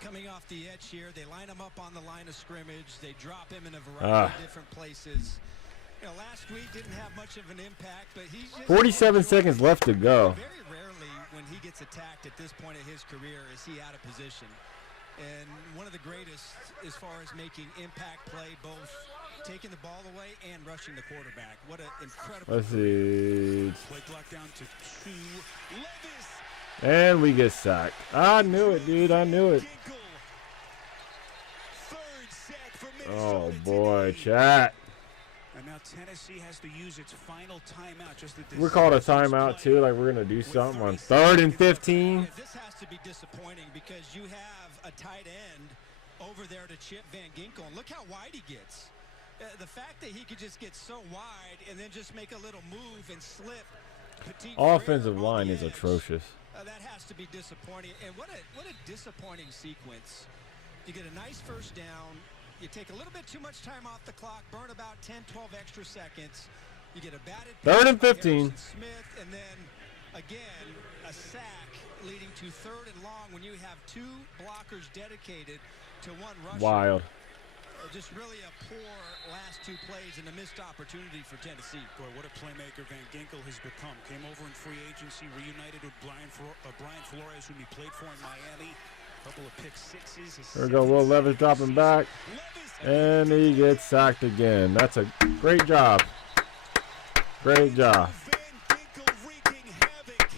coming off the edge here. They line him up on the line of scrimmage. They drop him in a variety of different places. You know, last week didn't have much of an impact, but he's just 47 seconds left to go. Very rarely when he gets attacked at this point of his career is he out of position. And one of the greatest as far as making impact play, both taking the ball away and rushing the quarterback. What an incredible. Let's see. Play clock down to 2. Levis. And we get sacked. I knew it, dude. I knew it. Oh, boy. Chat. And now Tennessee has to use its final timeout. We're called a timeout, too. Like we're going to do something on 3rd and 15. This has to be disappointing because you have a tight end over there to Chip Van Ginkel. And look how wide he gets. The fact that he could just get so wide and then just make a little move and slip. Offensive line is atrocious. That has to be disappointing. And what a disappointing sequence You get a nice first down. You take a little bit too much time off the clock, burn about 10, 12 extra seconds. You get a batted 3rd and 15. Smith, and then again a sack leading to 3rd and long when you have 2 blockers dedicated to one rusher. Wild. Just really a poor last 2 plays and a missed opportunity for Tennessee. Boy, what a playmaker Van Ginkel has become. Came over in free agency, reunited with Brian Flores, whom he played for in Miami. A couple of pick sixes. There we go. Will Levis dropping back. And he gets sacked again. That's a great job. Great job. Van Ginkel wreaking havoc.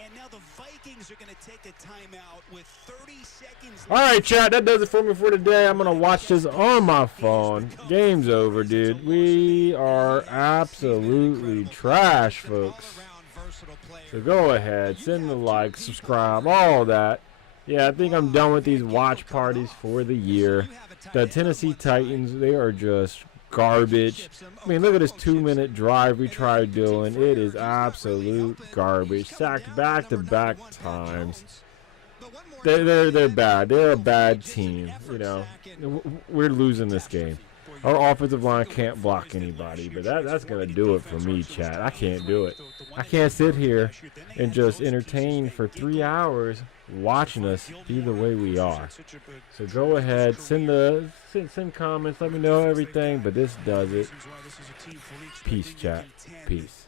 And now the Vikings are going to take a timeout with 30 seconds left. All right, chat. That does it for me for today. I'm going to watch this on my phone. Game's over, dude. We are absolutely trash, folks. So go ahead. Send the like, subscribe, all that. Yeah, I think I'm done with these watch parties for the year. The Tennessee Titans, they are just garbage. I mean, look at this 2-minute drive we tried doing. It is absolute garbage. Sacked back-to-back times. They're bad. They're a bad team. You know, we're losing this game. Our offensive line can't block anybody, but that's going to do it for me, chat. I can't do it. I can't sit here and just entertain for 3 hours watching us be the way we are. So go ahead, send comments, let me know everything, but this does it. Peace, chat. Peace.